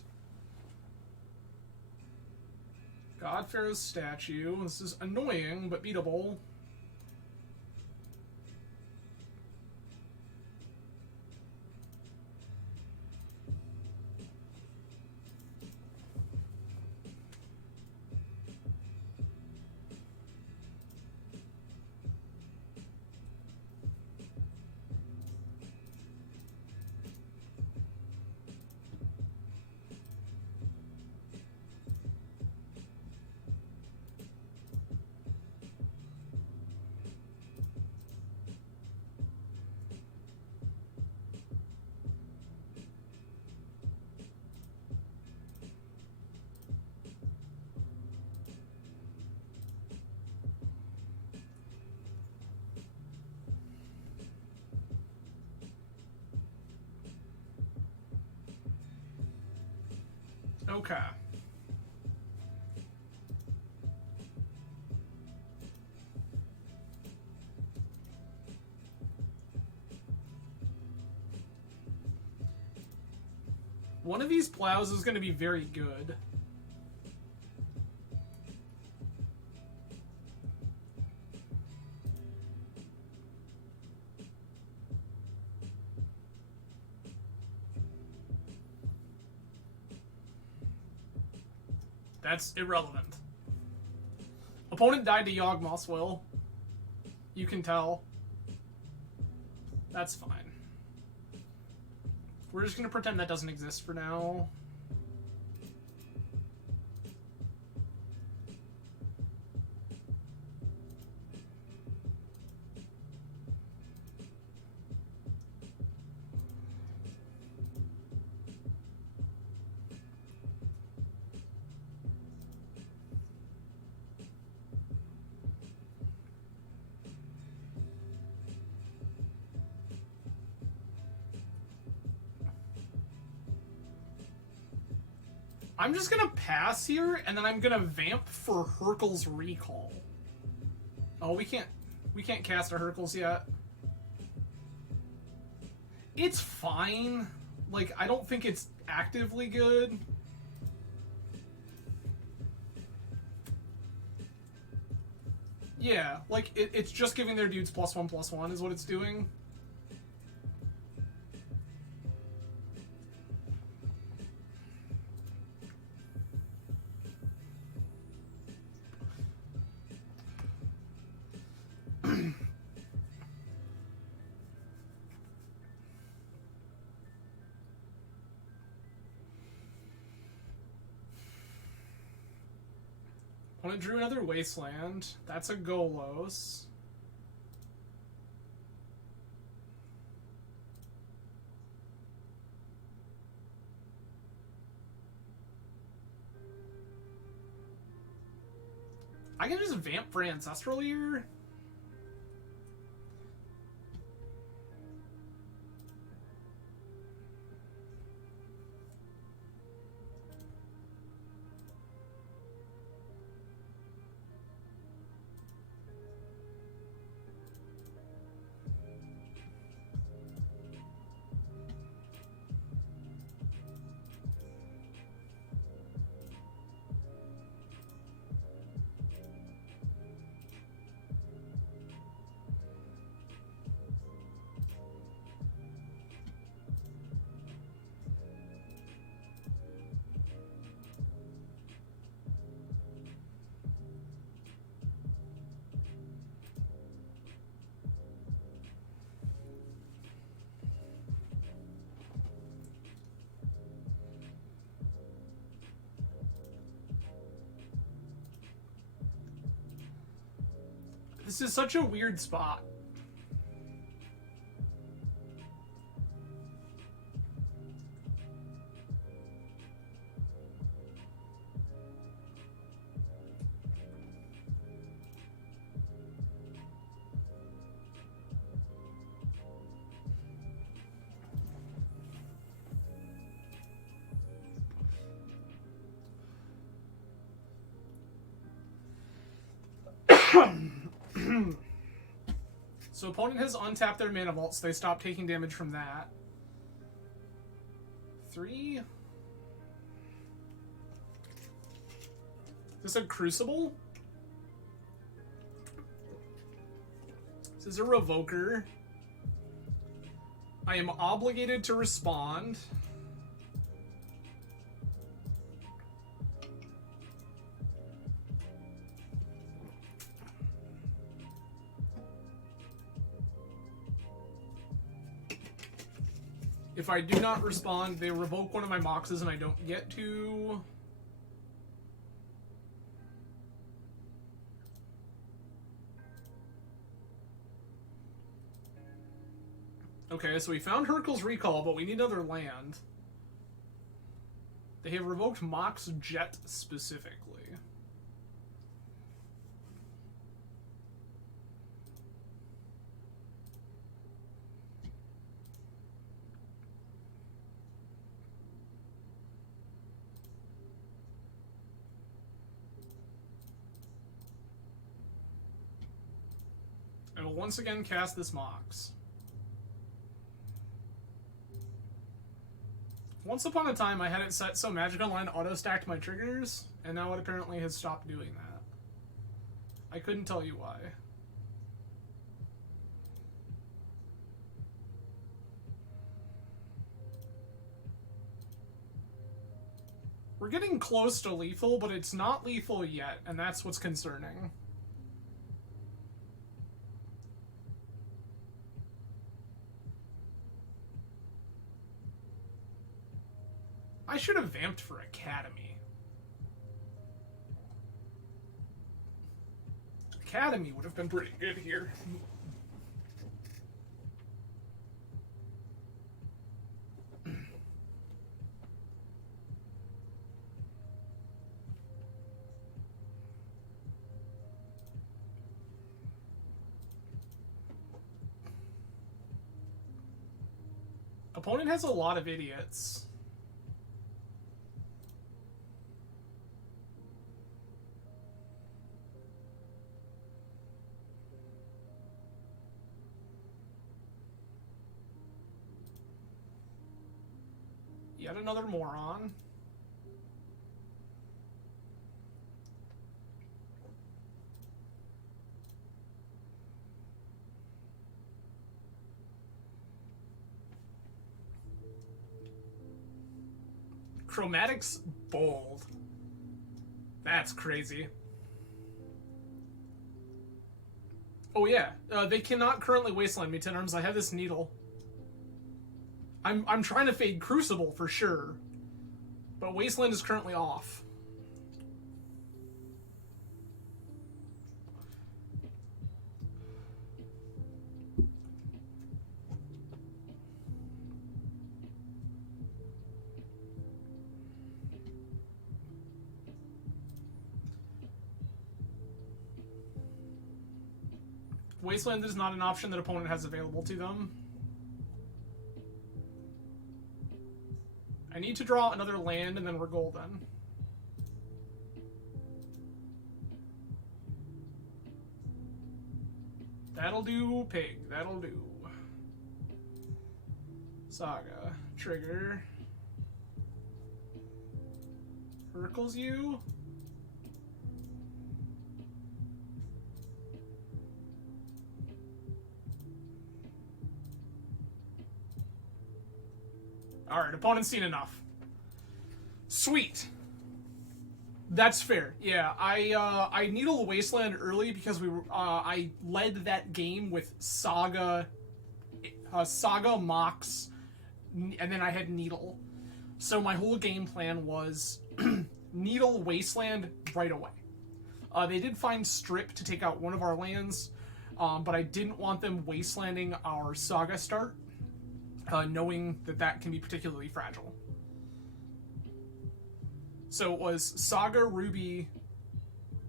God Pharaoh's statue. This is annoying, but beatable. Okay. One of these plows is going to be very good. That's irrelevant. Opponent died to Yawgmoth's Will. You can tell. That's fine. We're just gonna pretend that doesn't exist for now. I'm just gonna pass here, and then I'm gonna vamp for Hurkyl's Recall. Oh, we can't cast a Hurkyl's yet. It's fine. Like, I don't think it's actively good. Yeah, like, it's just giving their dudes +1/+1 is what it's doing. Opponent drew another Wasteland. That's a Golos. I can just vamp for Ancestral here. This is such a weird spot. So opponent has untapped their mana vault, so they stop taking damage from that. 3. Is this a Crucible? This is a Revoker. I am obligated to respond. If I do not respond, they revoke one of my Moxes and I don't get to. Okay, so we found Hurkyl's Recall, but we need another land. They have revoked Mox Jet specifically. I will once again cast this Mox. Once upon a time, I had it set so Magic Online auto-stacked my triggers, and now it apparently has stopped doing that. I couldn't tell you why. We're getting close to lethal, but it's not lethal yet, and that's what's concerning. I should have vamped for Academy. Academy would have been pretty good here. Opponent has a lot of idiots. Yet another moron. Chromatics bold. That's crazy. Oh yeah, they cannot currently wasteland me 10 arms. I have this needle. I'm trying to fade Crucible for sure, but Wasteland is currently off. Wasteland is not an option that opponent has available to them. I need to draw another land and then we're golden. That'll do, pig. That'll do. Saga. Trigger. Hurkles you. Alright, opponent's seen enough. Sweet. That's fair. Yeah, I Needle Wasteland early because I led that game with Saga, Mox, and then I had Needle. So my whole game plan was Needle Wasteland right away. They did find Strip to take out one of our lands, but I didn't want them wastelanding our Saga start, knowing that can be particularly fragile. So it was Saga, Ruby,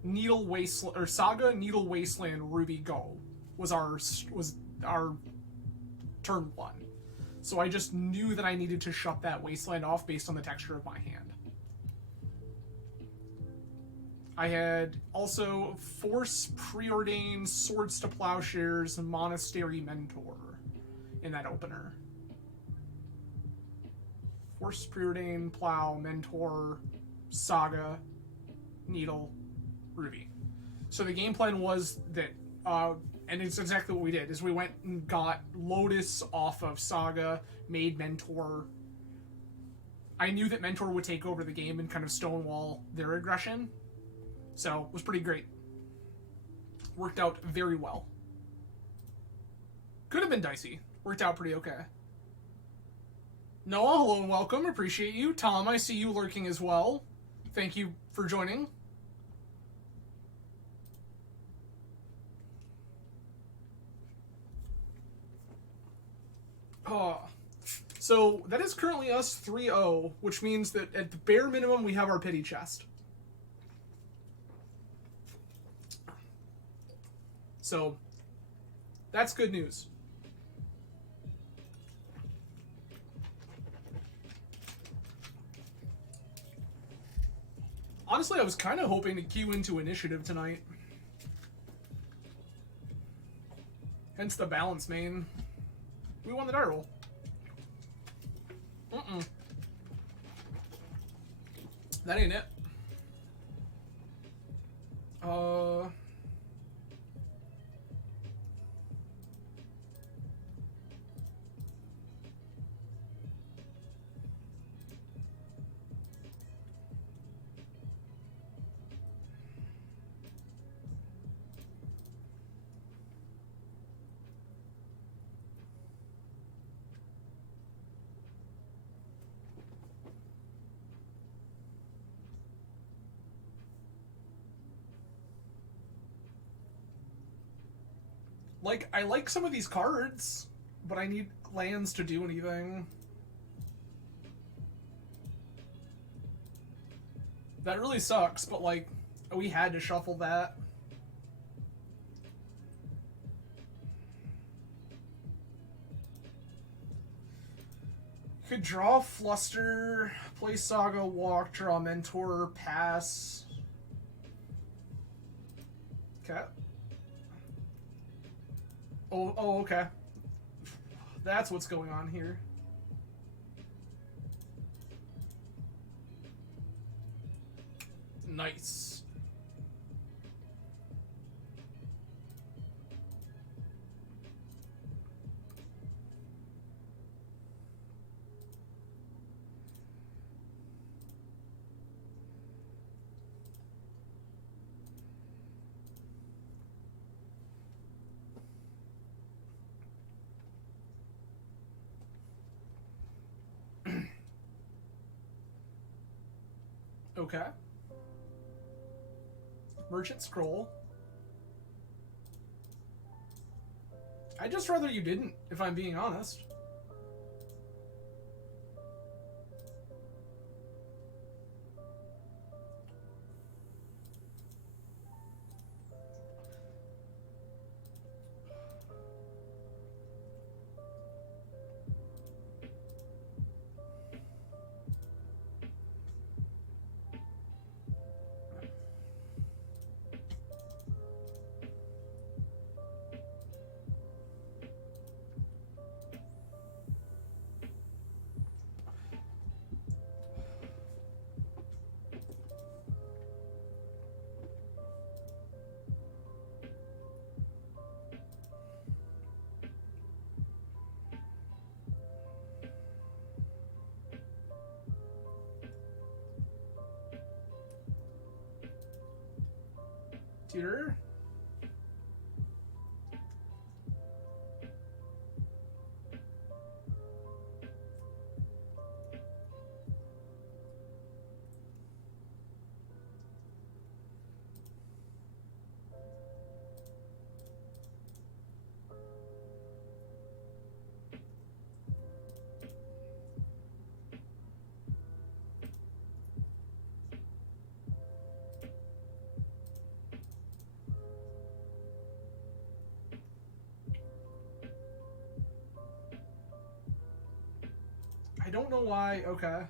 Needle Wasteland, or Saga, Needle Wasteland, Ruby, Go was our turn one. So I just knew that I needed to shut that Wasteland off based on the texture of my hand. I had also Force, Preordain, Swords to Plowshares, Monastery Mentor in that opener. Force, Preordain, Plow, Mentor, Saga, Needle, Ruby. So the game plan was that, and it's exactly what we did, is we went and got Lotus off of Saga, made Mentor. I knew that Mentor would take over the game and kind of stonewall their aggression. So it was pretty great. Worked out very well. Could have been dicey. Worked out pretty okay. Noah, hello and welcome. Appreciate you. Tom, I see you lurking as well. Thank you for joining. So that is currently us 3-0, which means that at the bare minimum we have our pity chest. So that's good news. Honestly, I was kind of hoping to queue into initiative tonight. Hence the balance main. We won the die roll. That ain't it. Like, I like some of these cards, but I need lands to do anything. That really sucks, but like, we had to shuffle that. Could draw Fluster, play Saga, walk, draw Mentor, pass. Okay. Oh, okay. That's what's going on here. Nice. Okay. Merchant Scroll. I'd just rather you didn't, if I'm being honest. Tutor? I don't know why. Okay.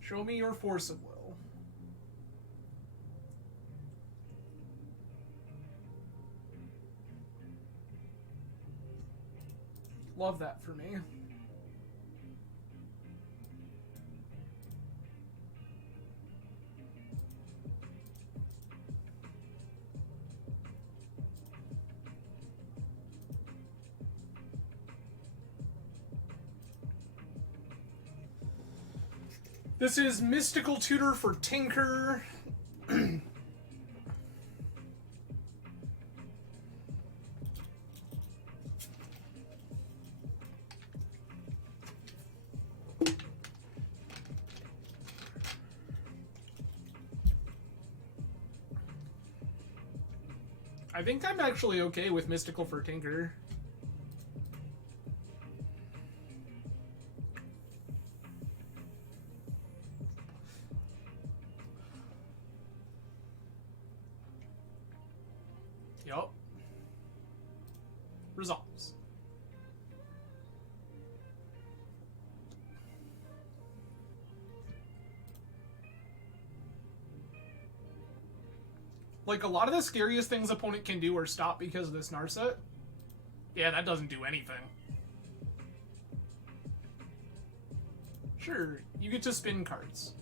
Show me your force of will. Love that for me. This is Mystical Tutor for Tinker. I think I'm actually okay with Mystical for Tinker. Yup. Resolves. Like, a lot of the scariest things opponent can do are stop because of this Narset. Yeah, that doesn't do anything. Sure, you get to spin cards.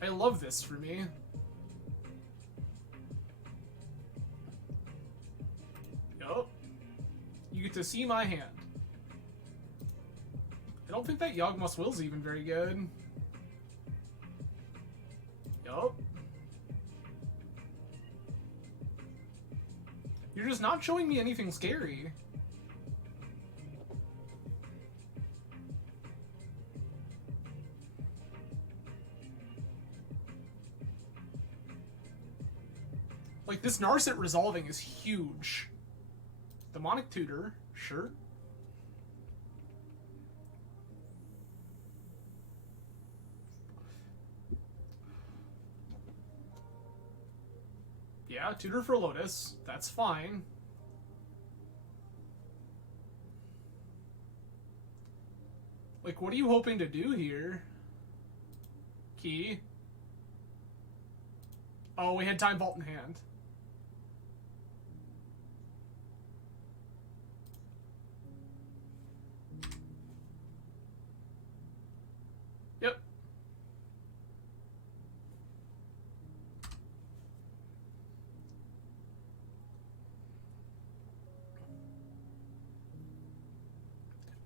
I love this for me. Yup. You get to see my hand. I don't think that Yawgmoth's Will's even very good. Yup. You're just not showing me anything scary. Like, this Narset resolving is huge. Demonic Tutor, sure. Yeah, Tutor for Lotus. That's fine. Like, what are you hoping to do here? Key. Oh, we had Time Vault in hand. Yep.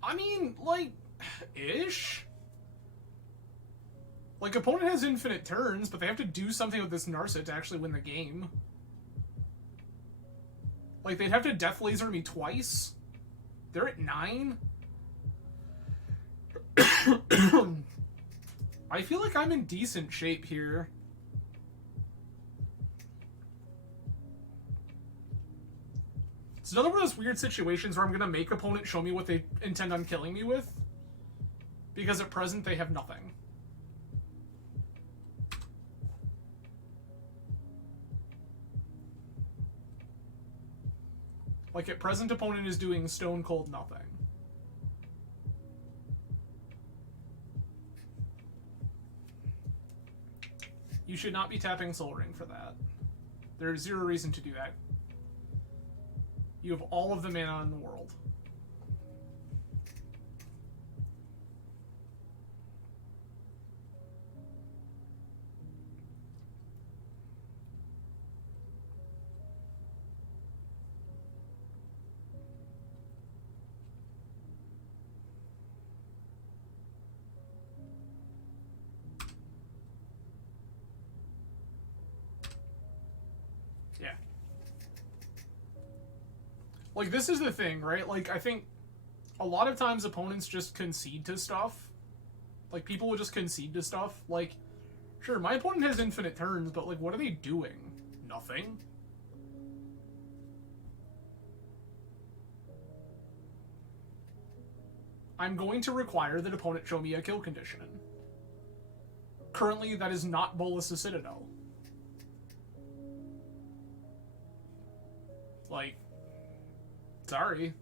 I mean, like, ish. Like, opponent has infinite turns, but they have to do something with this Narset to actually win the game. Like, they'd have to Death Laser me twice. They're at 9. I feel like I'm in decent shape here. It's another one of those weird situations where I'm going to make opponent show me what they intend on killing me with. Because at present, they have nothing. Like, at present, opponent is doing stone cold nothing. You should not be tapping Soul Ring for that. There's zero reason to do that. You have all of the mana in the world. Yeah. Like, this is the thing, right? Like, I think a lot of times opponents just concede to stuff. Like, people will just concede to stuff. Like, sure, my opponent has infinite turns, but, like, what are they doing? Nothing. I'm going to require that opponent show me a kill condition. Currently, that is not Bolas' Citadel. Like, sorry.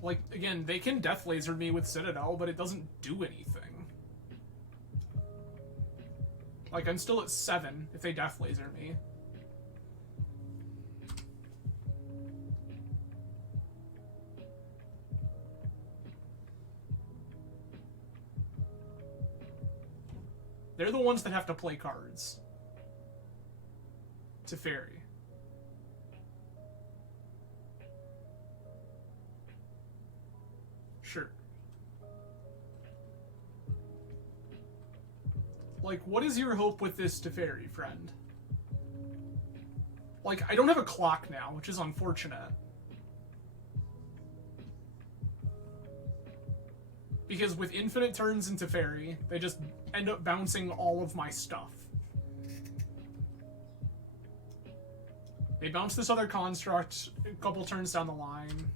Like, again, they can Death Laser me with Citadel, but it doesn't do anything. Like, I'm still at 7 if they Death Laser me. They're the ones that have to play cards. To Fairy. Sure. Like, what is your hope with this Teferi, friend? Like, I don't have a clock now, which is unfortunate. Because with infinite turns in Teferi, they just end up bouncing all of my stuff. They bounce this other construct a couple turns down the line.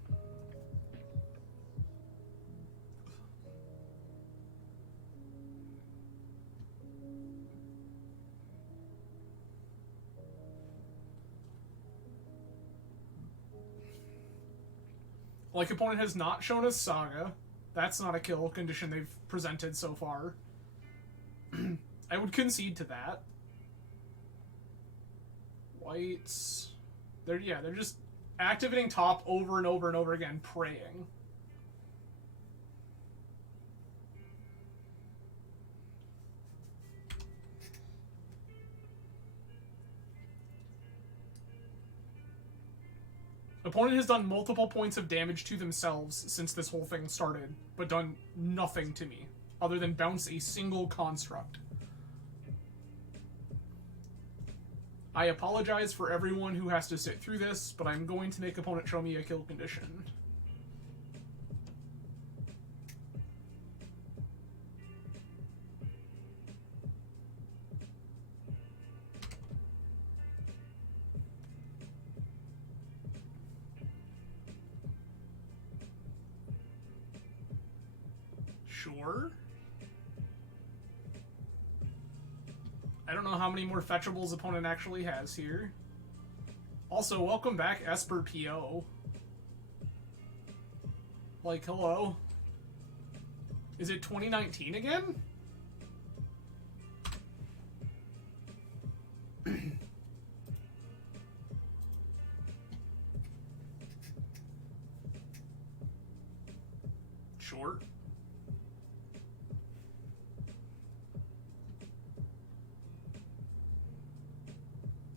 Like, opponent has not shown us Saga. That's not a kill condition they've presented so far. I would concede to that. Whites... they're just activating top over and over and over again, praying. Opponent has done multiple points of damage to themselves since this whole thing started, but done nothing to me, other than bounce a single construct. I apologize for everyone who has to sit through this, but I'm going to make opponent show me a kill condition. Sure. I don't know how many more fetchables opponent actually has here. Also, welcome back, Esper PO. Like, hello. Is it 2019 again? Sure.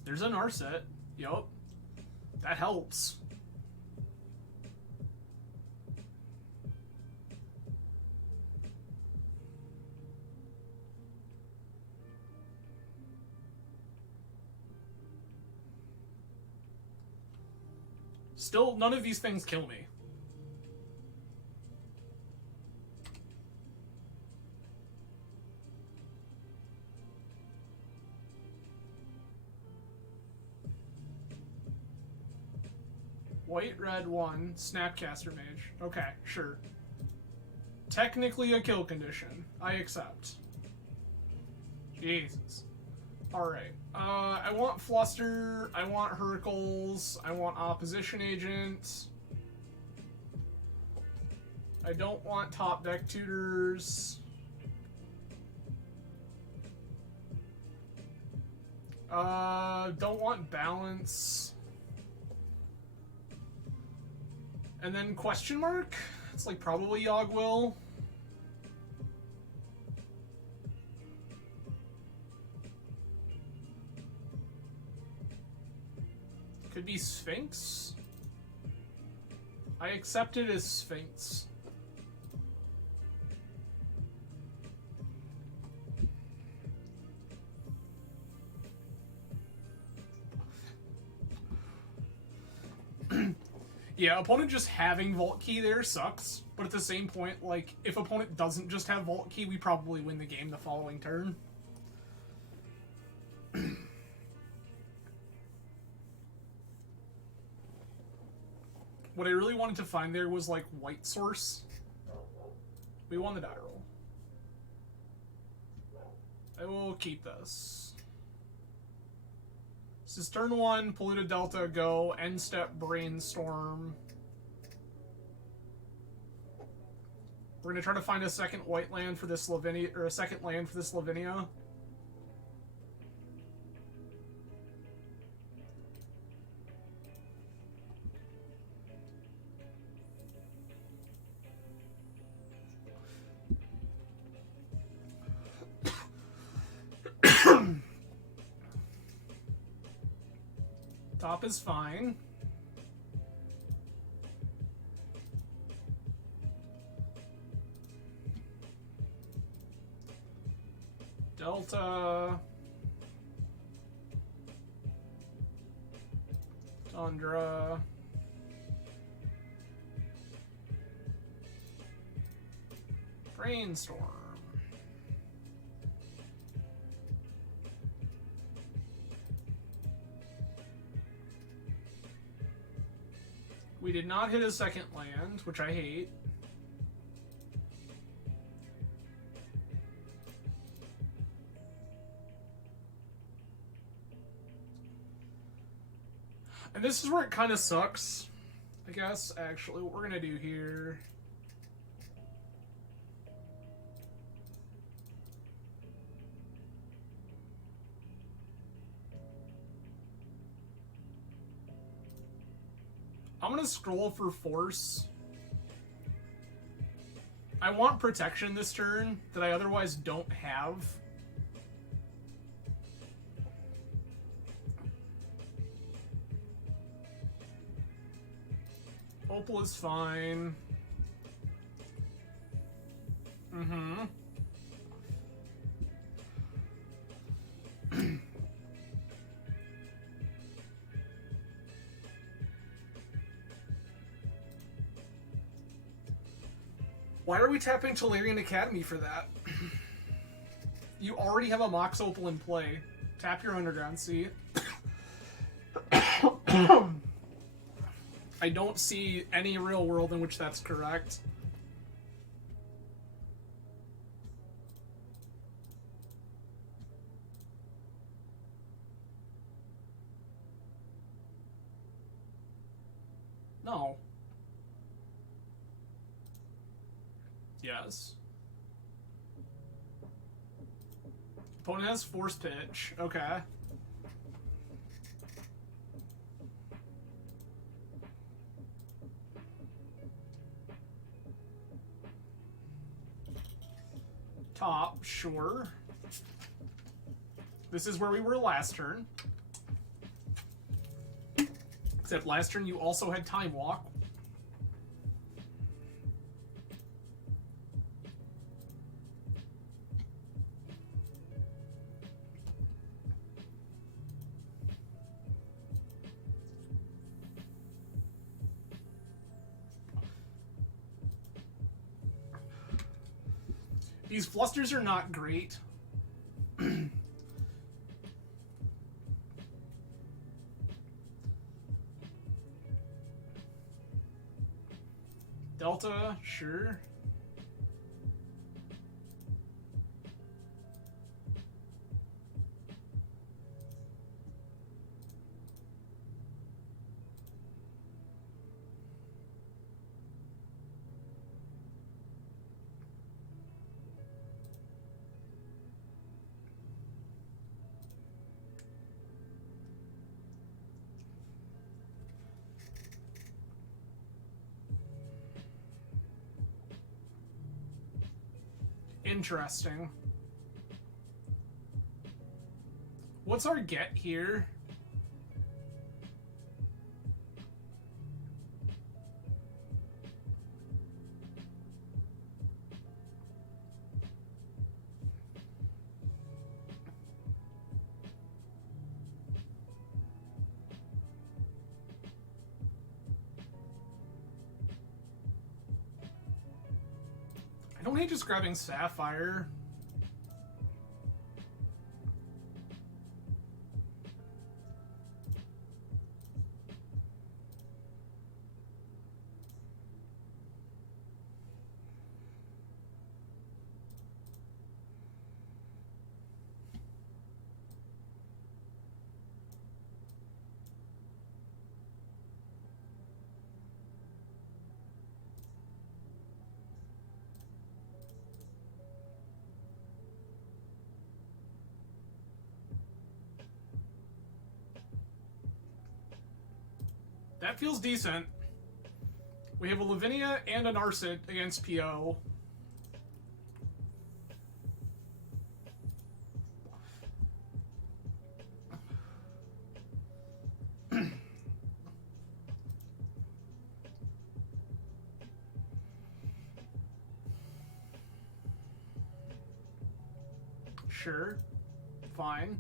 There's an R set. Yup. That helps. Still, none of these things kill me. White, red, 1, Snapcaster Mage. Okay, sure. Technically a kill condition. I accept. Jesus. Alright. I want Fluster, I want Hercules, I want Opposition Agent. I don't want Top Deck Tutors. Don't want Balance. And then question mark? It's like probably Yogwill. Could be Sphinx. I accept it as Sphinx. Yeah, opponent just having Vault Key there sucks, but at the same point, like, if opponent doesn't just have Vault Key, we probably win the game the following turn. What I really wanted to find there was, like, White Source. We won the die roll. I will keep this. This is turn 1, Polluted Delta, go, end step, Brainstorm. We're gonna try to find a second white land for this Lavinia, or a second land for this Lavinia. Top is fine. Delta. Tundra. Brainstorm. We did not hit a second land, which I hate. And this is where it kind of sucks, I guess, actually. What we're going to do here... I'm going to scroll for Force. I want protection this turn that I otherwise don't have. Opal is fine. Mm-hmm. Why are we tapping Tolarian Academy for that? You already have a Mox Opal in play. Tap your Underground Sea. I don't see any real world in which that's correct. No. Yes. Opponent has Force Pitch. Okay. Top, sure. This is where we were last turn. Except last turn you also had Time Walk. These flusters are not great. Delta, sure. Interesting. What's our get here? I don't hate just grabbing Sapphire. That feels decent. We have a Lavinia and an Narset against PO. Sure. Fine.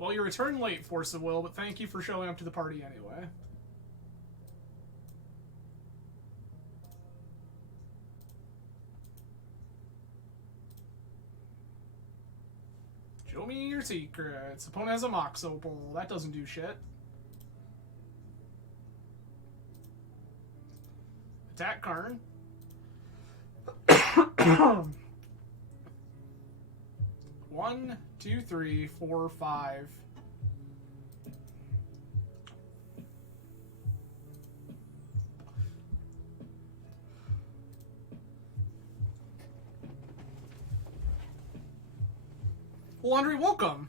Well, you returned late, Force of Will, but thank you for showing up to the party anyway. Show me your secrets. Opponent has a Mox Opal. That doesn't do shit. Attack Karn. 1, 2, 3, 4, 5. Well, Andre, welcome.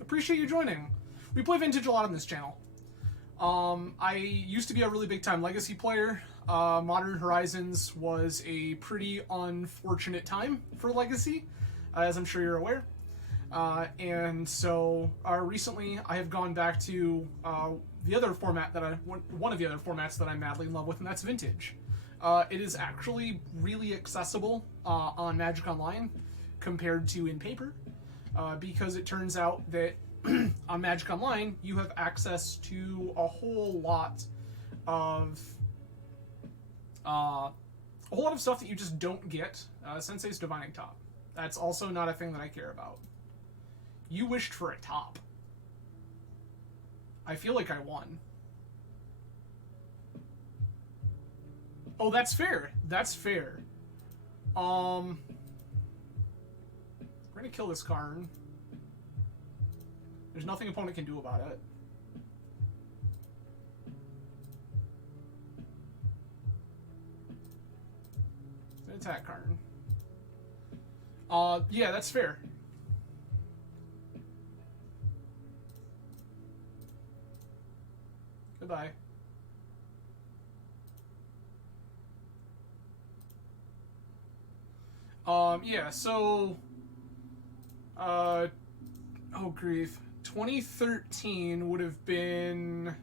Appreciate you joining. We play Vintage a lot on this channel. I used to be a really big time Legacy player. Modern Horizons was a pretty unfortunate time for Legacy, as I'm sure you're aware. And so recently I have gone back to the other format that one of the other formats that I'm madly in love with, and that's Vintage. It is actually really accessible on Magic Online compared to in paper, because it turns out that on Magic Online you have access to a whole lot of stuff that you just don't get. Sensei's Divining Top. That's also not a thing that I care about. You wished for a top. I feel like I won. Oh, that's fair. That's fair. We're gonna kill this Karn. There's nothing opponent can do about it. It's an attack Karn. Yeah, that's fair. Goodbye. Yeah, so oh grief. 2013 would have been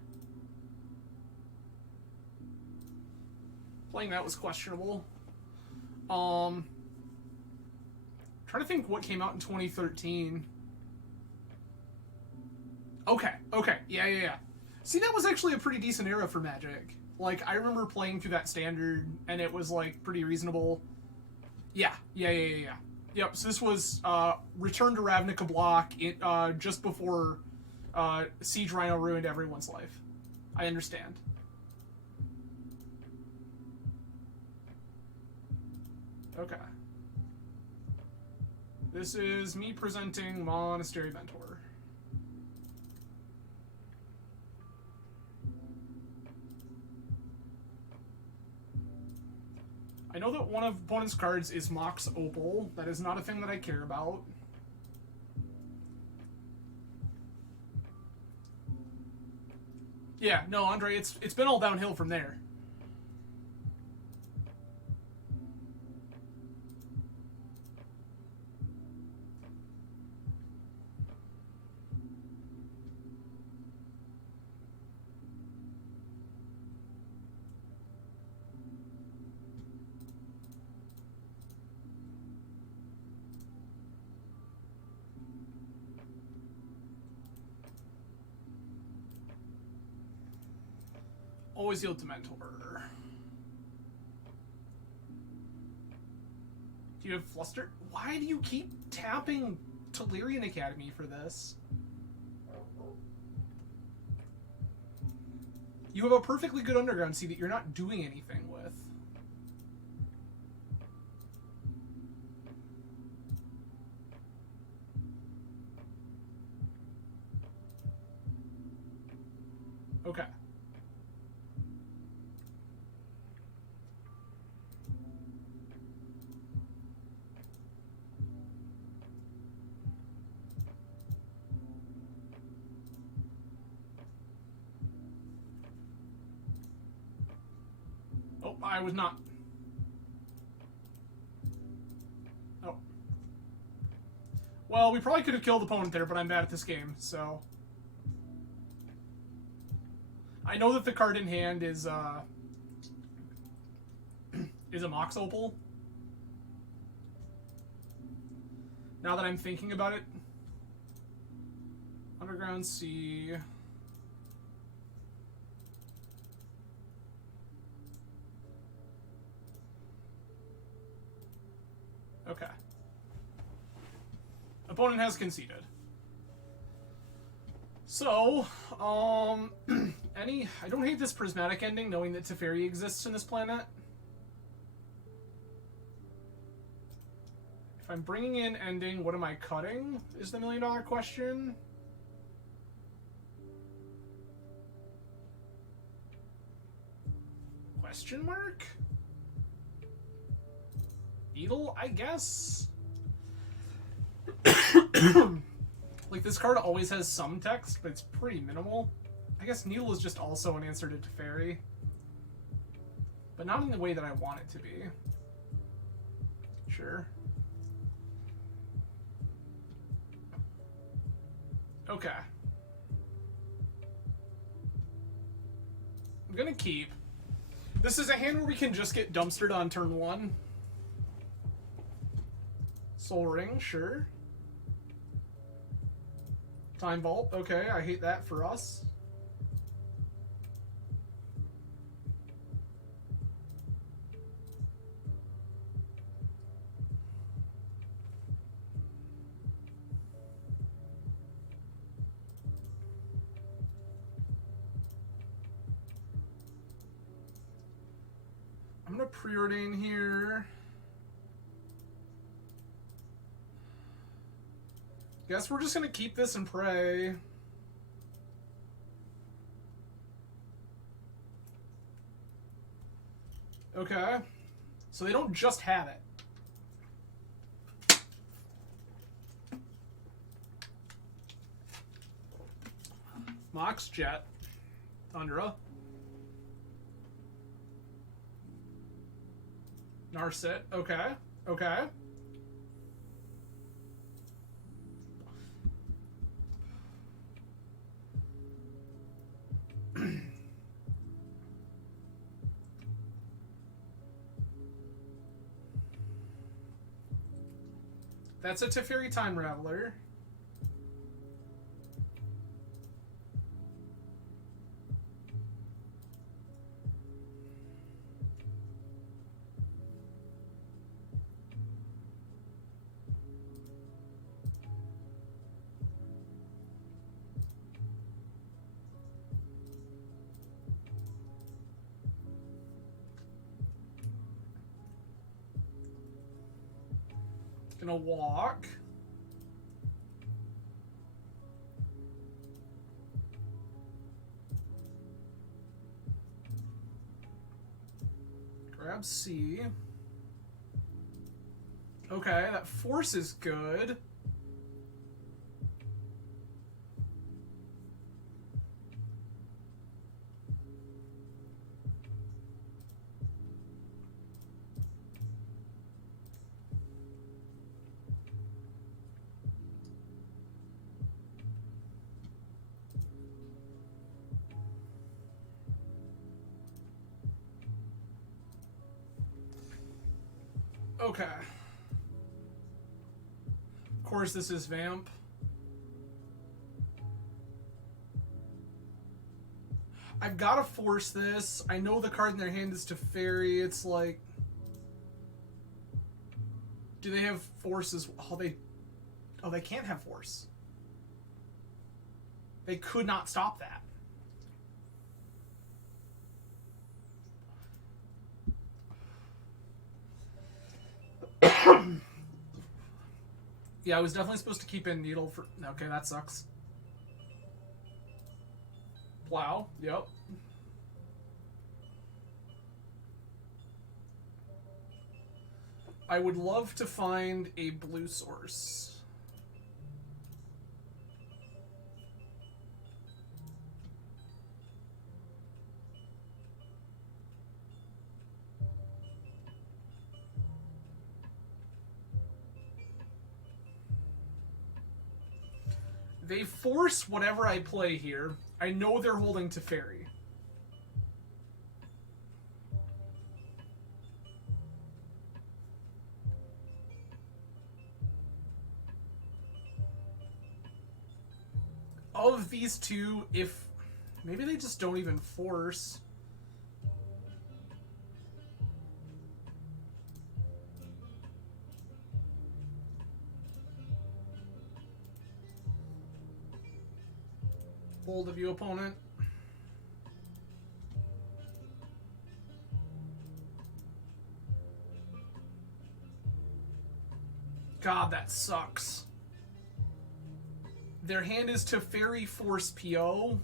playing that was questionable. Trying to think what came out in 2013. Okay, yeah. See, that was actually a pretty decent era for Magic. Like, I remember playing through that standard, and it was, like, pretty reasonable. Yeah. Yep, so this was Return to Ravnica block just before Siege Rhino ruined everyone's life. I understand. Okay. This is me presenting Monastery Mentor. I know that one of opponent's cards is Mox Opal. That is not a thing that I care about. Yeah, no, Andre, it's been all downhill from there. Always yield to Mentor. Do you have Fluster? Why do you keep tapping Tellurian Academy for this? You have a perfectly good Underground Sea that you're not doing anything with. Okay. Oh, I was not. Oh. Well, we probably could have killed the opponent there, but I'm bad at this game, so... I know that the card in hand is a Mox Opal. Now that I'm thinking about it. Underground Sea... Okay. Opponent has conceded. So, I don't hate this prismatic ending, knowing that Teferi exists in this planet. If I'm bringing in ending, what am I cutting? Is the $1 million question. Question mark? Needle, I guess? Like, this card always has some text, but it's pretty minimal. I guess Needle is just also an answer to Teferi. But not in the way that I want it to be. Sure. Okay. I'm gonna keep. This is a hand where we can just get dumpstered on turn 1. Soul Ring, sure. Time Vault, okay, I hate that for us. I'm gonna preordain here. Guess we're just gonna keep this and pray. Okay. So they don't just have it. Mox, Jet, Tundra. Narset, okay, okay. That's a Teferi Time Raveler. Gonna walk. Grab C. Okay, that force is good. Okay. Of course, this is Vamp. I've got to force this. I know the card in their hand is Teferi. It's like... Do they have forces? Oh, they can't have force. They could not stop that. Yeah, I was definitely supposed to keep in Needle for... Okay, that sucks. Plow, yep. I would love to find a blue source. They force whatever I play here. I know they're holding Teferi. Of these two, if... Maybe they just don't even force. Bold of you, opponent. God, that sucks. Their hand is Teferi Force PO.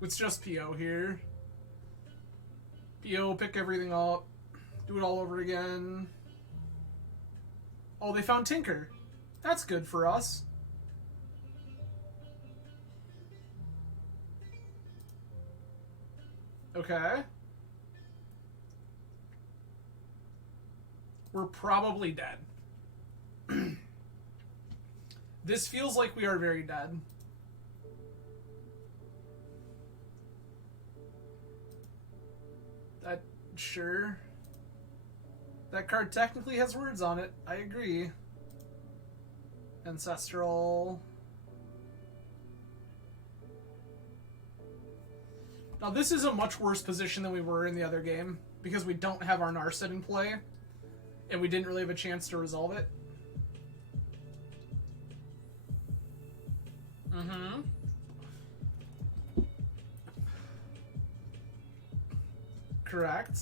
It's just PO here. PO, pick everything up. Do it all over again. Oh, they found Tinker. That's good for us. Okay. We're probably dead. This feels like we are very dead. That, sure. That card technically has words on it. I agree. Ancestral. Now this is a much worse position than we were in the other game, because we don't have our Narset in play, and we didn't really have a chance to resolve it. Mm-hmm. Correct.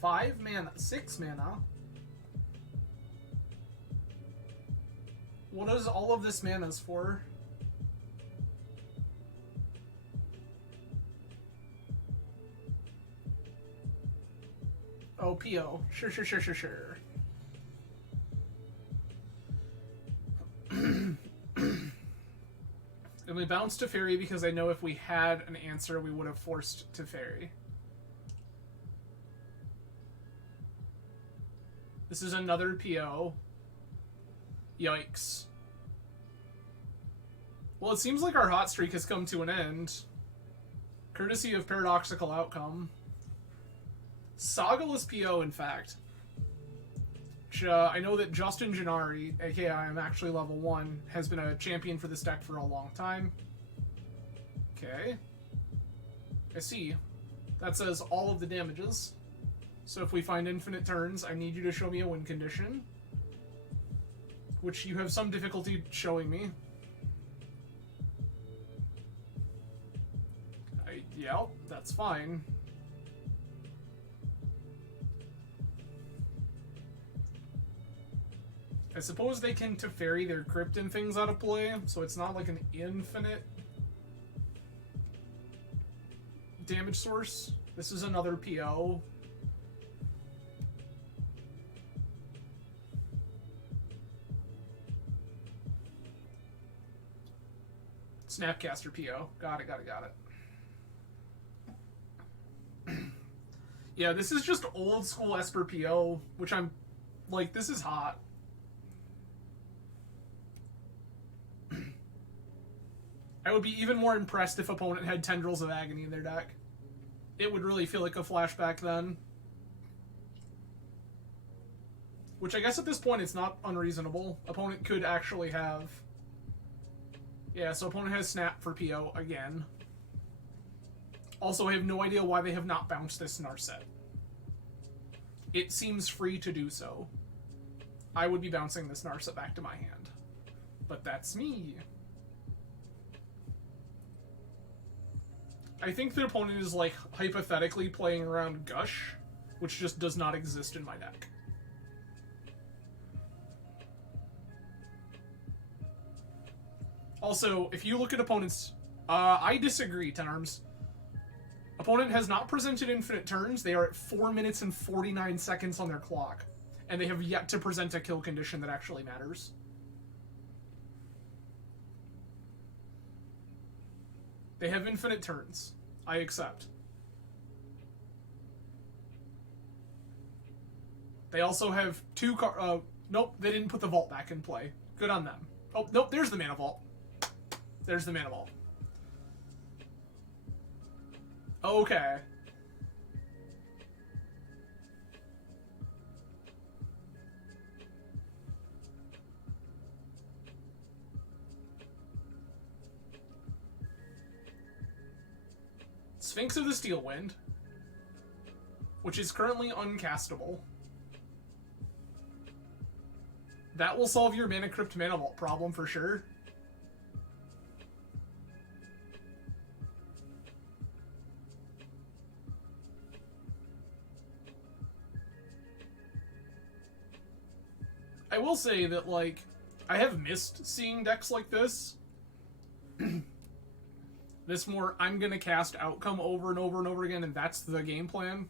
Five mana, 6 mana. What is all of this mana's for? Oh, PO. Sure. And we bounced to Fairy because I know if we had an answer, we would have forced to Fairy. This is another PO. Yikes. Well, it seems like our hot streak has come to an end. Courtesy of Paradoxical Outcome. Sagaless PO, in fact. Which, I know that Justin Gennari, aka I am actually level 1, has been a champion for this deck for a long time. Okay. I see. That says all of the damages. So if we find infinite turns, I need you to show me a win condition. Which you have some difficulty showing me. Yeah, that's fine. I suppose they can Teferi their crypt and things out of play, so it's not like an infinite damage source. This is another PO. Snapcaster PO. Got it. Yeah, this is just old school Esper PO, which I'm like, this is hot. I would be even more impressed if opponent had Tendrils of Agony in their deck. It would really feel like a flashback then. Which I guess at this point it's not unreasonable. Opponent could actually have... Yeah, so opponent has Snap for PO again. Also, I have no idea why they have not bounced this Narset. It seems free to do so. I would be bouncing this Narset back to my hand. But that's me. I think the opponent is, like, hypothetically playing around Gush, which just does not exist in my deck. Also, if you look at opponents... I disagree, Ten Arms. Opponent has not presented infinite turns. They are at 4 minutes and 49 seconds on their clock. And they have yet to present a kill condition that actually matters. They have infinite turns. I accept. They also have two nope, they didn't put the vault back in play. Good on them. Oh, nope, there's the mana vault. There's the mana vault. Okay. Sphinx of the Steel Wind, which is currently uncastable. That will solve your Mana Crypt Mana Vault problem for sure. I will say that, like, I have missed seeing decks like this. This more, I'm gonna cast outcome over and over and over again, and that's the game plan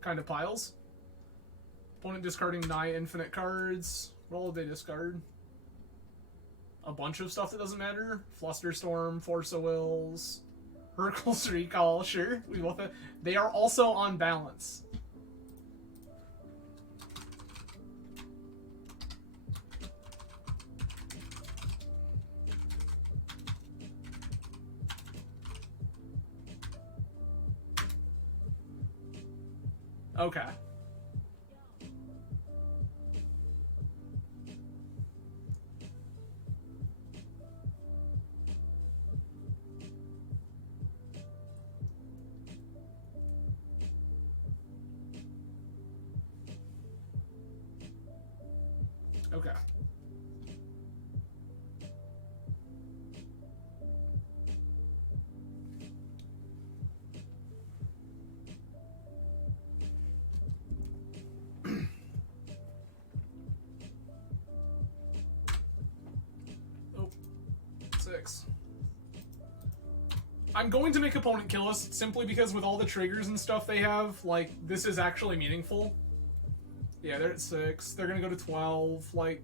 kind of piles. Opponent discarding nigh infinite cards. What all did they discard? A bunch of stuff that doesn't matter. Flusterstorm, Force of Wills, Hurkyl's Recall, sure. We both have. They are also on balance. Okay. Okay. Oh, 6. I'm going to make opponent kill us simply because with all the triggers and stuff they have, like, this is actually meaningful. Yeah, they're at 6. They're gonna go to 12. Like,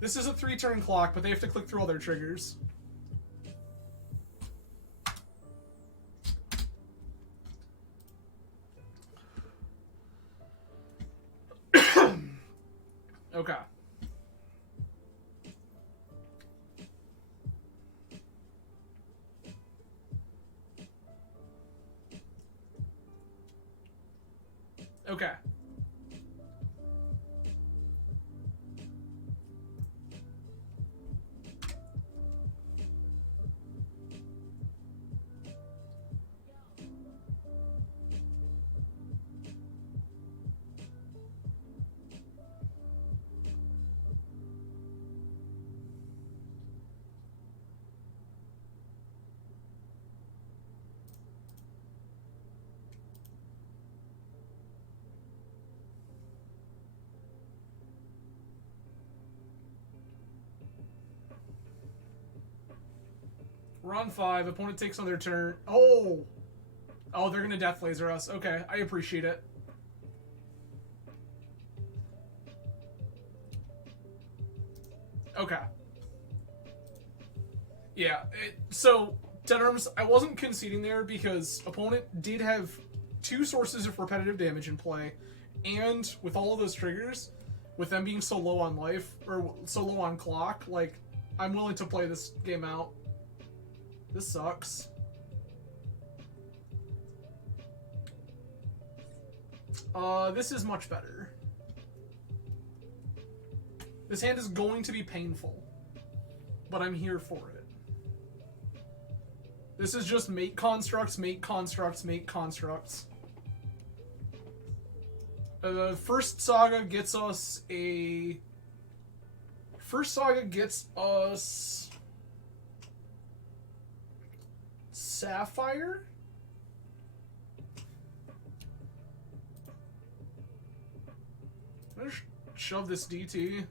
this is a 3-turn clock, but they have to click through all their triggers. Okay. Okay. We're on 5. Opponent takes on their turn. Oh! Oh, they're gonna Death Laser us. Okay, I appreciate it. Okay. Yeah, so, Ten Arms, I wasn't conceding there because opponent did have 2 sources of repetitive damage in play, and with all of those triggers, with them being so low on life, or so low on clock, like, I'm willing to play this game out. This sucks. This is much better. This hand is going to be painful, but I'm here for it. This is just make constructs, make constructs, make constructs. The first saga gets us a... First saga gets us... Sapphire? I'm gonna shove this DT.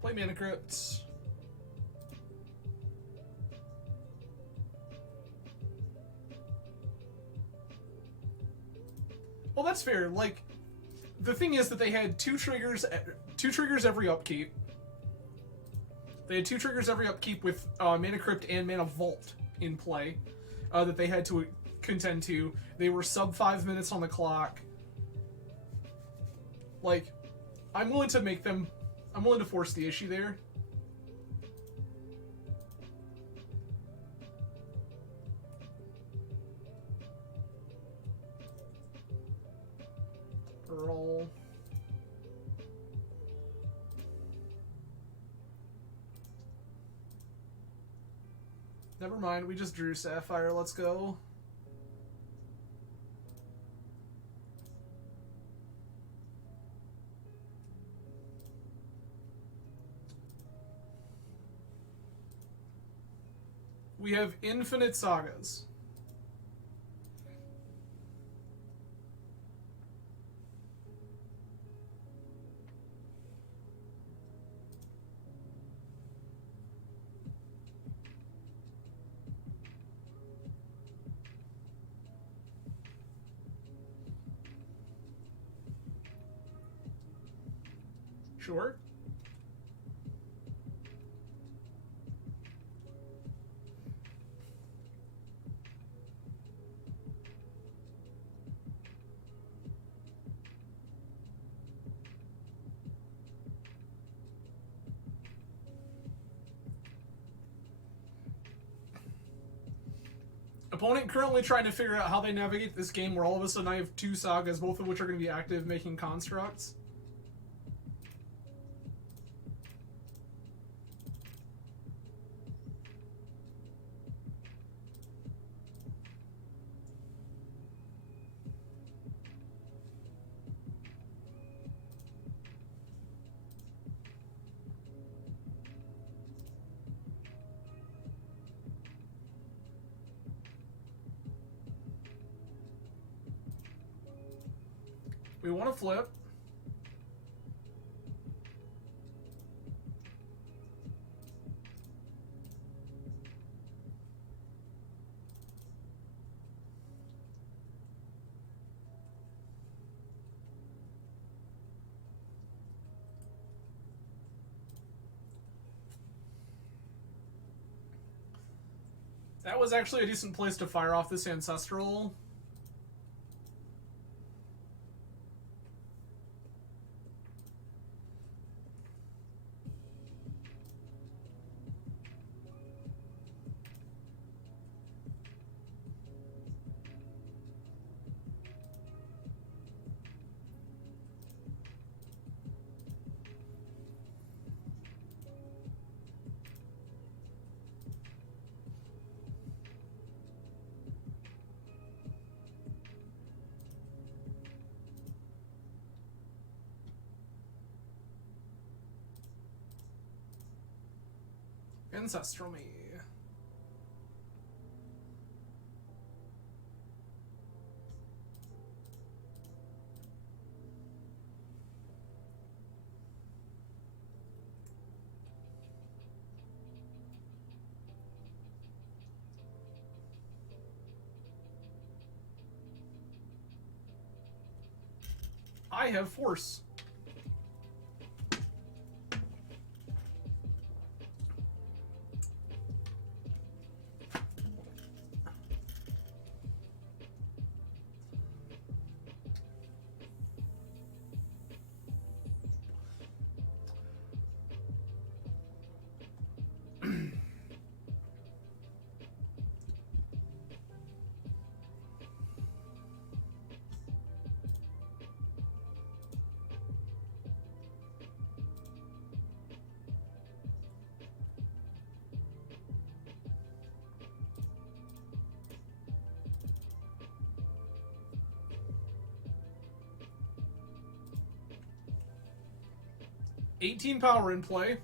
Play Mana Crypts. Well, that's fair. Like, the thing is that they had 2 triggers every upkeep. They had 2 triggers every upkeep with Mana Crypt and Mana Vault in play that they had to contend to. They were sub 5 minutes on the clock. Like, I'm willing to force the issue there. Roll. Never mind, we just drew Sapphire. Let's go. We have infinite sagas. Sure. Opponent currently trying to figure out how they navigate this game where all of a sudden I have two sagas, both of which are going to be active making constructs. We want to flip. That was actually a decent place to fire off this Ancestral. Ancestral me. I have force. $18 power in play.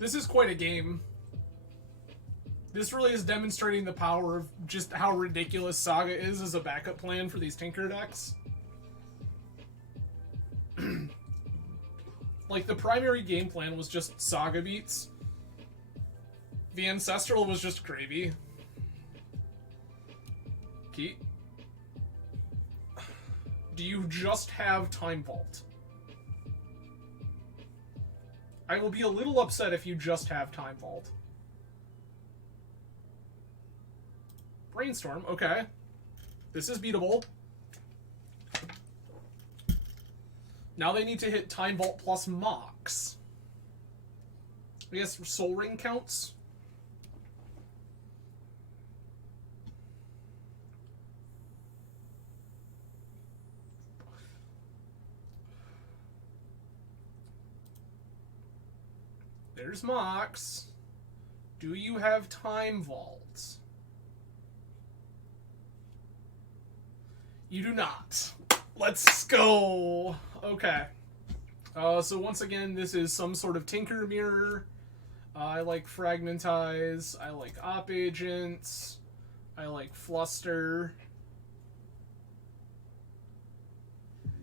This is quite a game. This really is demonstrating the power of just how ridiculous Saga is as a backup plan for these Tinker decks. Like, the primary game plan was just Saga beats. The Ancestral was just gravy. Key. Do you just have Time Vault? I will be a little upset if you just have Time Vault. Brainstorm, okay. This is beatable. Now they need to hit Time Vault plus Mox. I guess Soul Ring counts. There's Mox. Do you have Time Vault? You do not. Let's go. Okay. So once again, this is some sort of Tinker mirror. I like Fragmentize. I like Op Agents. I like Fluster.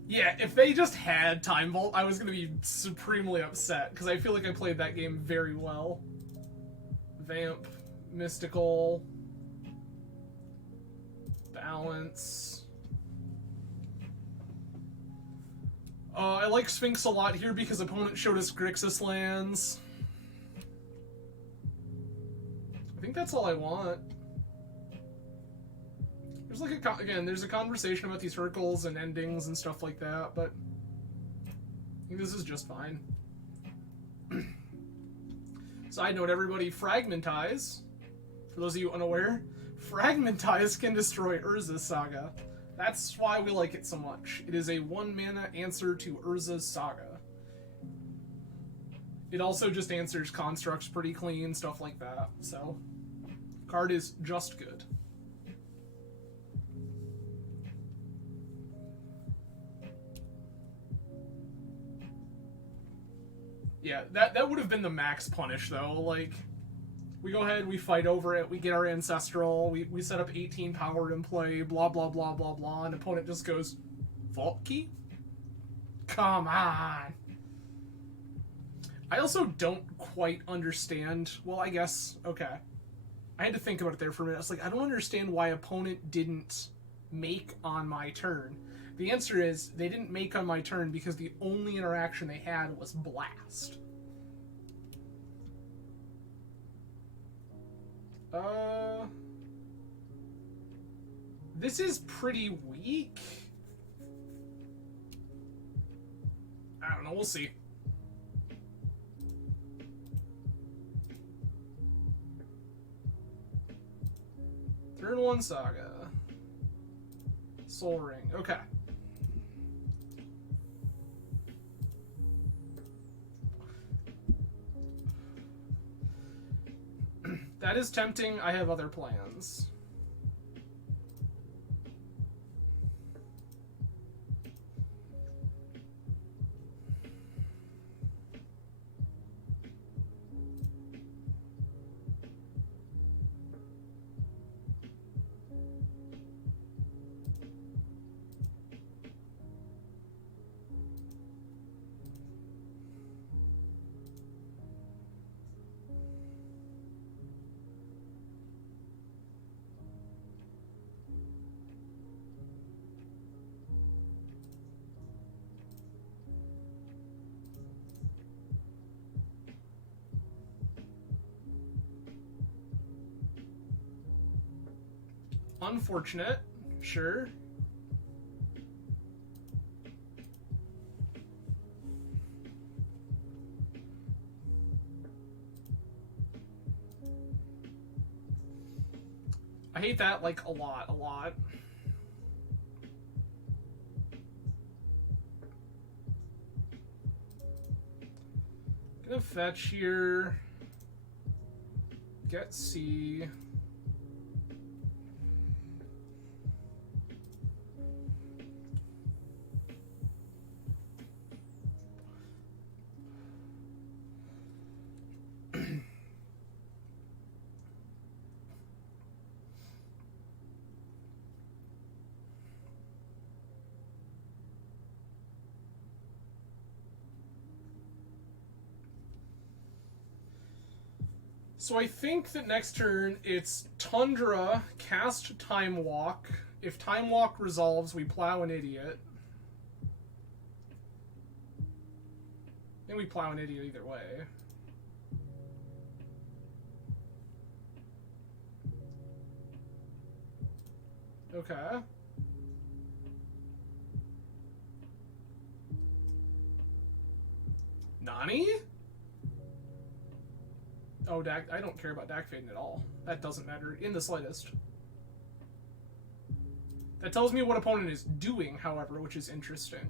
Yeah, if they just had Time Vault, I was going to be supremely upset, because I feel like I played that game very well. Vamp, Mystical, Balance. I like Sphinx a lot here because opponent showed us Grixis lands. I think that's all I want. There's like again, there's a conversation about these Hercles and endings and stuff like that, but I think this is just fine. Side note, everybody, Fragmentize, for those of you unaware, Fragmentize can destroy Urza's Saga. That's why we like it so much. It is a 1-mana answer to Urza's Saga. It also just answers constructs pretty clean, stuff like that. So, card is just good. Yeah, that would have been the max punish, though. Like, we go ahead, we fight over it, we get our Ancestral, we set up 18 power in play, blah, blah, blah, blah, blah, and opponent just goes, Vault Key? Come on! I also don't quite understand, well, I guess, okay. I had to think about it there for a minute. I was like, I don't understand why opponent didn't make on my turn. The answer is, they didn't make on my turn because the only interaction they had was Blast. This is pretty weak. I don't know, we'll see. Turn 1 Saga. Soul Ring, okay. That is tempting. I have other plans. Unfortunate, sure. I hate that, like, a lot. Gonna fetch here. Get C. So I think that next turn it's Tundra, cast Time Walk. If Time Walk resolves, we plow an idiot. Then we plow an idiot either way. Okay. Nani? Oh, I don't care about Dak Fading at all. That doesn't matter in the slightest. That tells me what opponent is doing, however, which is interesting.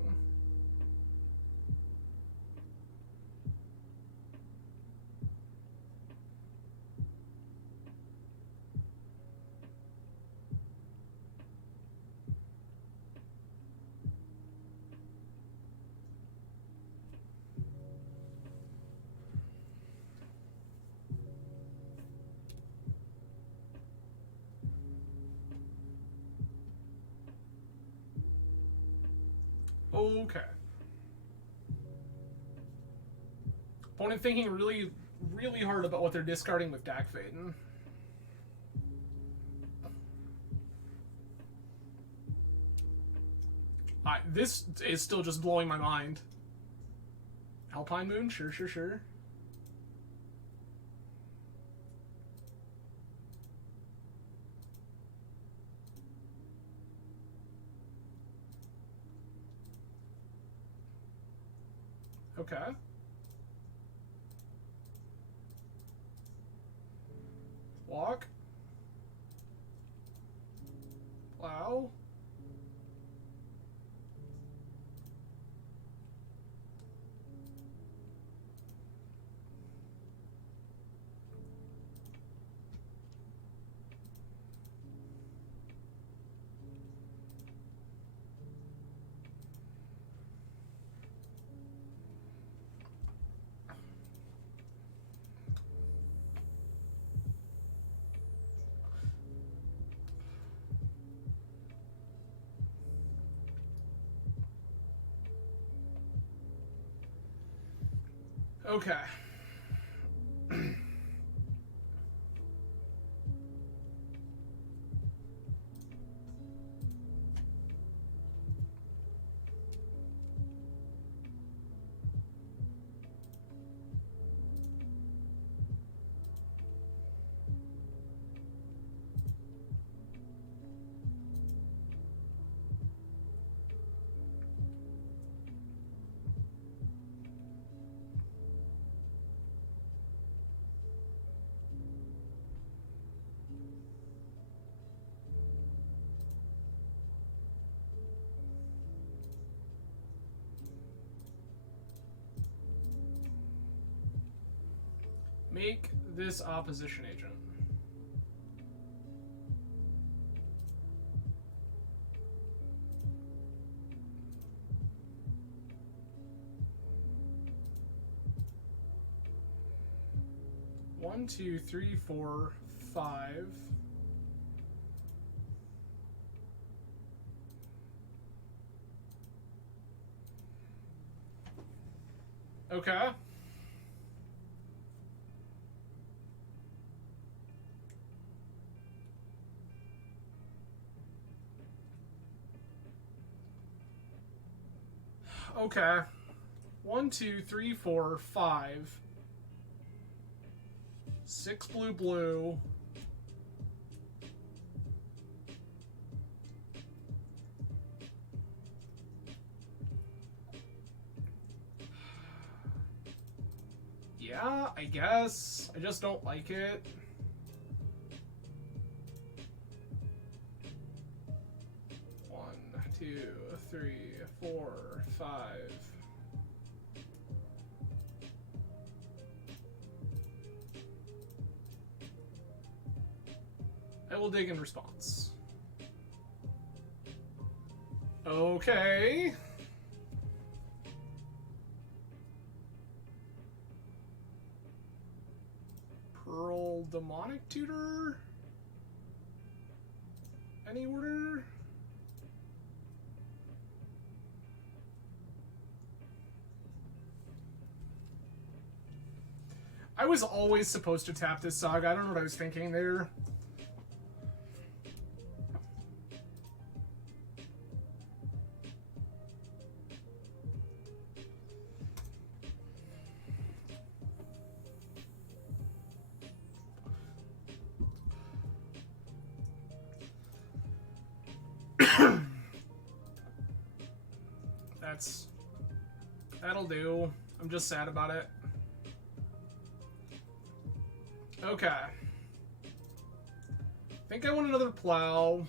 Okay. Opponent thinking really, really hard about what they're discarding with Dak Faden. This is still just blowing my mind. Alpine Moon? Sure, sure, sure. Okay. Walk. Plow. Okay. Make this opposition agent. One, two, three, four, five. Okay. Okay. 1, 2, 3, 4, 5. 6 blue, blue. Yeah, I guess. I just don't like it. One, two, three, 4, 5. I will dig in response. Okay. Pearl Demonic Tutor? Any order? I was always supposed to tap this Saga. I don't know what I was thinking there. That'll do. I'm just sad about it. Okay. I think I want another plow.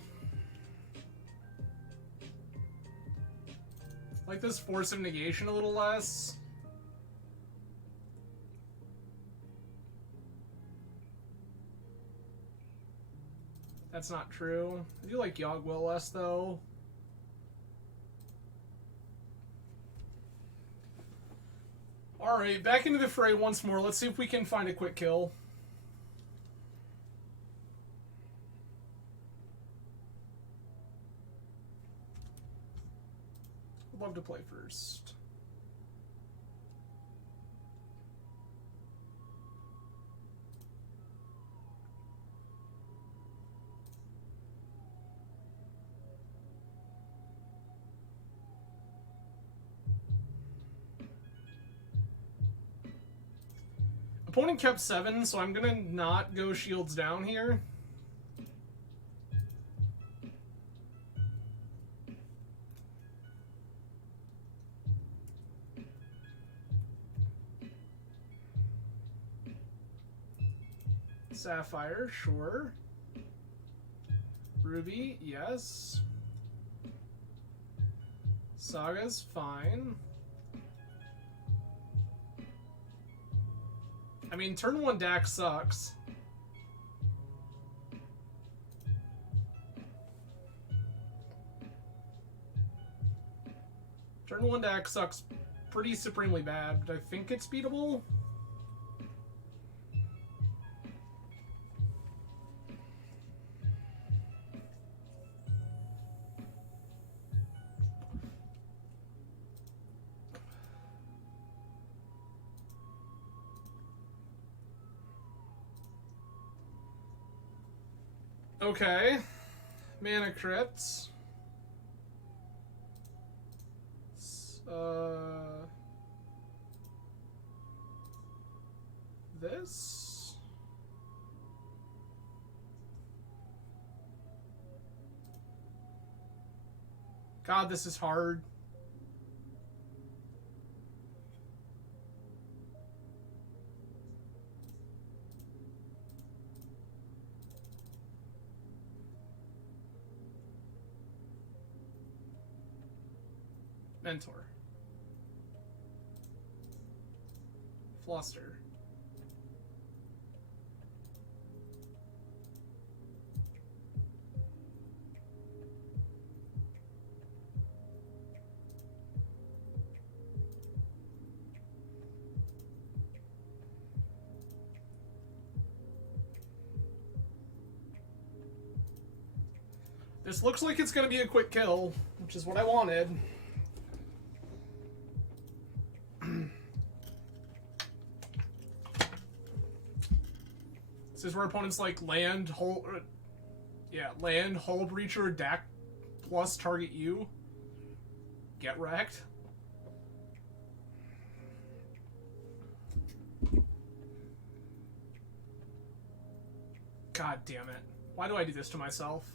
Like this Force of Negation a little less. That's not true. I do like Yogwell less, though. Alright, back into the fray once more. Let's see if we can find a quick kill. would love to play first. Opponent kept 7, so I'm gonna not go shields down here. Sapphire, sure. Ruby, yes. Saga's fine. I mean, turn 1 Dax sucks. Turn 1 Dax sucks pretty supremely bad, but I think it's beatable. Okay. Mana crits. This. God, this is hard. Mentor. Fluster. This looks like it's going to be a quick kill, which is what I wanted. This is where opponents like land, hull breacher, DAC plus target you. Get wrecked. God damn it. Why do I do this to myself?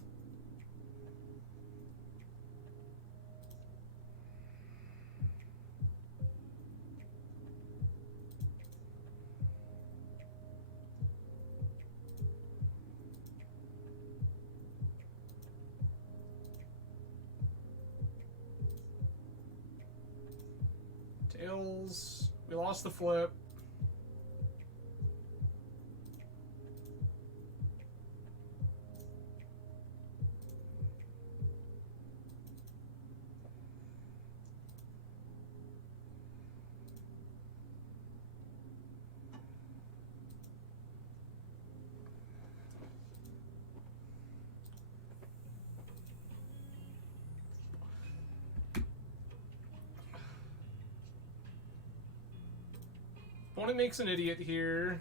Tails. We lost the flip. Opponent makes an idiot here.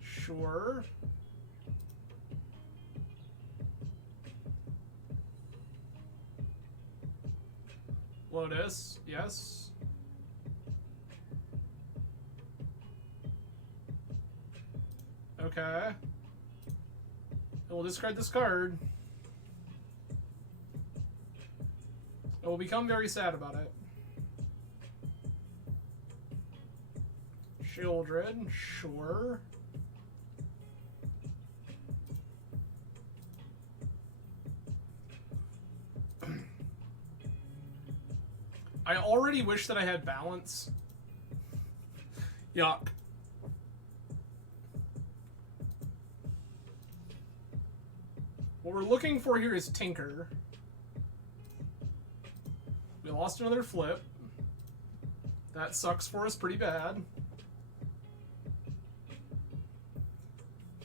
Sure. Lotus, yes. Okay. We'll discard this card. I will become very sad about it. Children, sure. I already wish that I had balance. Yuck. What we're looking for here is Tinker. We lost another flip. That sucks for us pretty bad.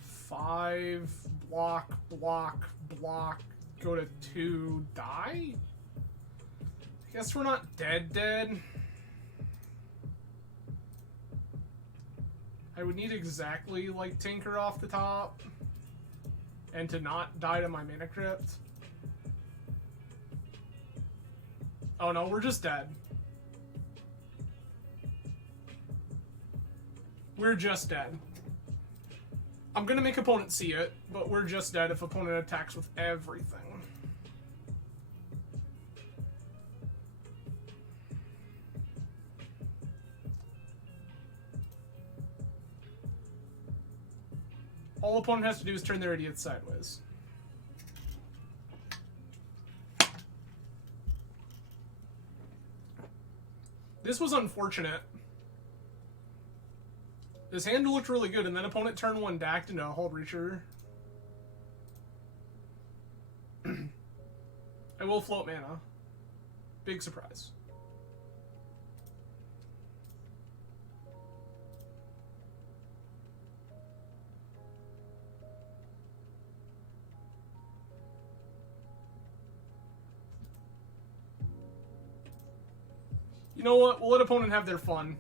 5, block, block, block, go to 2, die? I guess we're not dead. I would need exactly, like, Tinker off the top. And to not die to my Mana Crypt. Oh no, we're just dead. We're just dead. I'm gonna make opponent see it, but we're just dead if opponent attacks with everything. All opponent has to do is turn their idiots sideways. This was unfortunate. This hand looked really good, and then opponent turn 1 dacked into a Hull Breacher. I will float mana. Big surprise. You know what? We'll let opponent have their fun.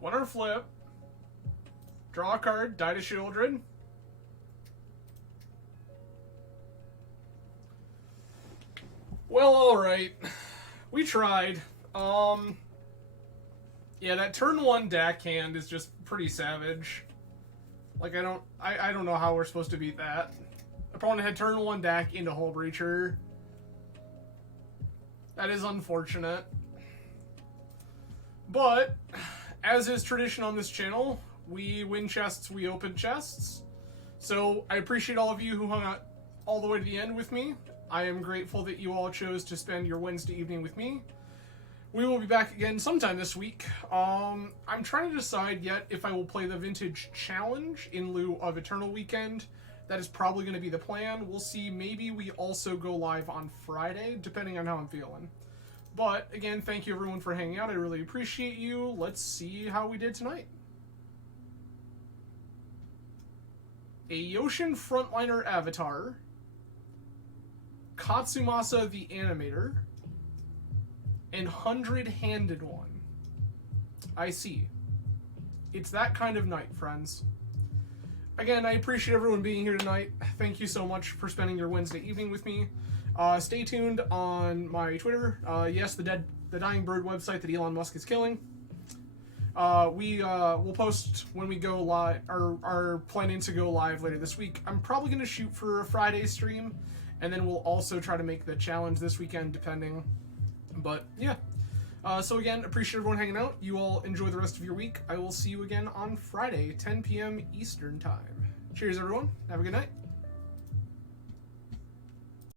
Winner flip. Draw a card, die to Shieldred. Well, alright. We tried. Yeah, that turn 1 Dak hand is just pretty savage. Like, I don't know how we're supposed to beat that. Opponent had turn 1 Dak into Hull Breacher. That is unfortunate. But, as is tradition on this channel, we win chests, we open chests. So, I appreciate all of you who hung out all the way to the end with me. I am grateful that you all chose to spend your Wednesday evening with me. We will be back again sometime this week. I'm trying to decide yet if I will play the Vintage Challenge in lieu of Eternal Weekend. That is probably going to be the plan. We'll see. Maybe we also go live on Friday, depending on how I'm feeling. But, again, thank you everyone for hanging out. I really appreciate you. Let's see how we did tonight. A Yoshin Frontliner Avatar. Katsumasa the Animator. And 100-handed one. I see. It's that kind of night, friends. Again, I appreciate everyone being here tonight. Thank you so much for spending your Wednesday evening with me. Stay tuned on my Twitter. Yes, the Dying Bird website that Elon Musk is killing. We'll post when we go live, or are planning to go live later this week. I'm probably going to shoot for a Friday stream, and then we'll also try to make the challenge this weekend, depending. But, yeah. So again, appreciate everyone hanging out. You all enjoy the rest of your week. I will see you again on Friday, 10 p.m. Eastern Time. Cheers, everyone. Have a good night.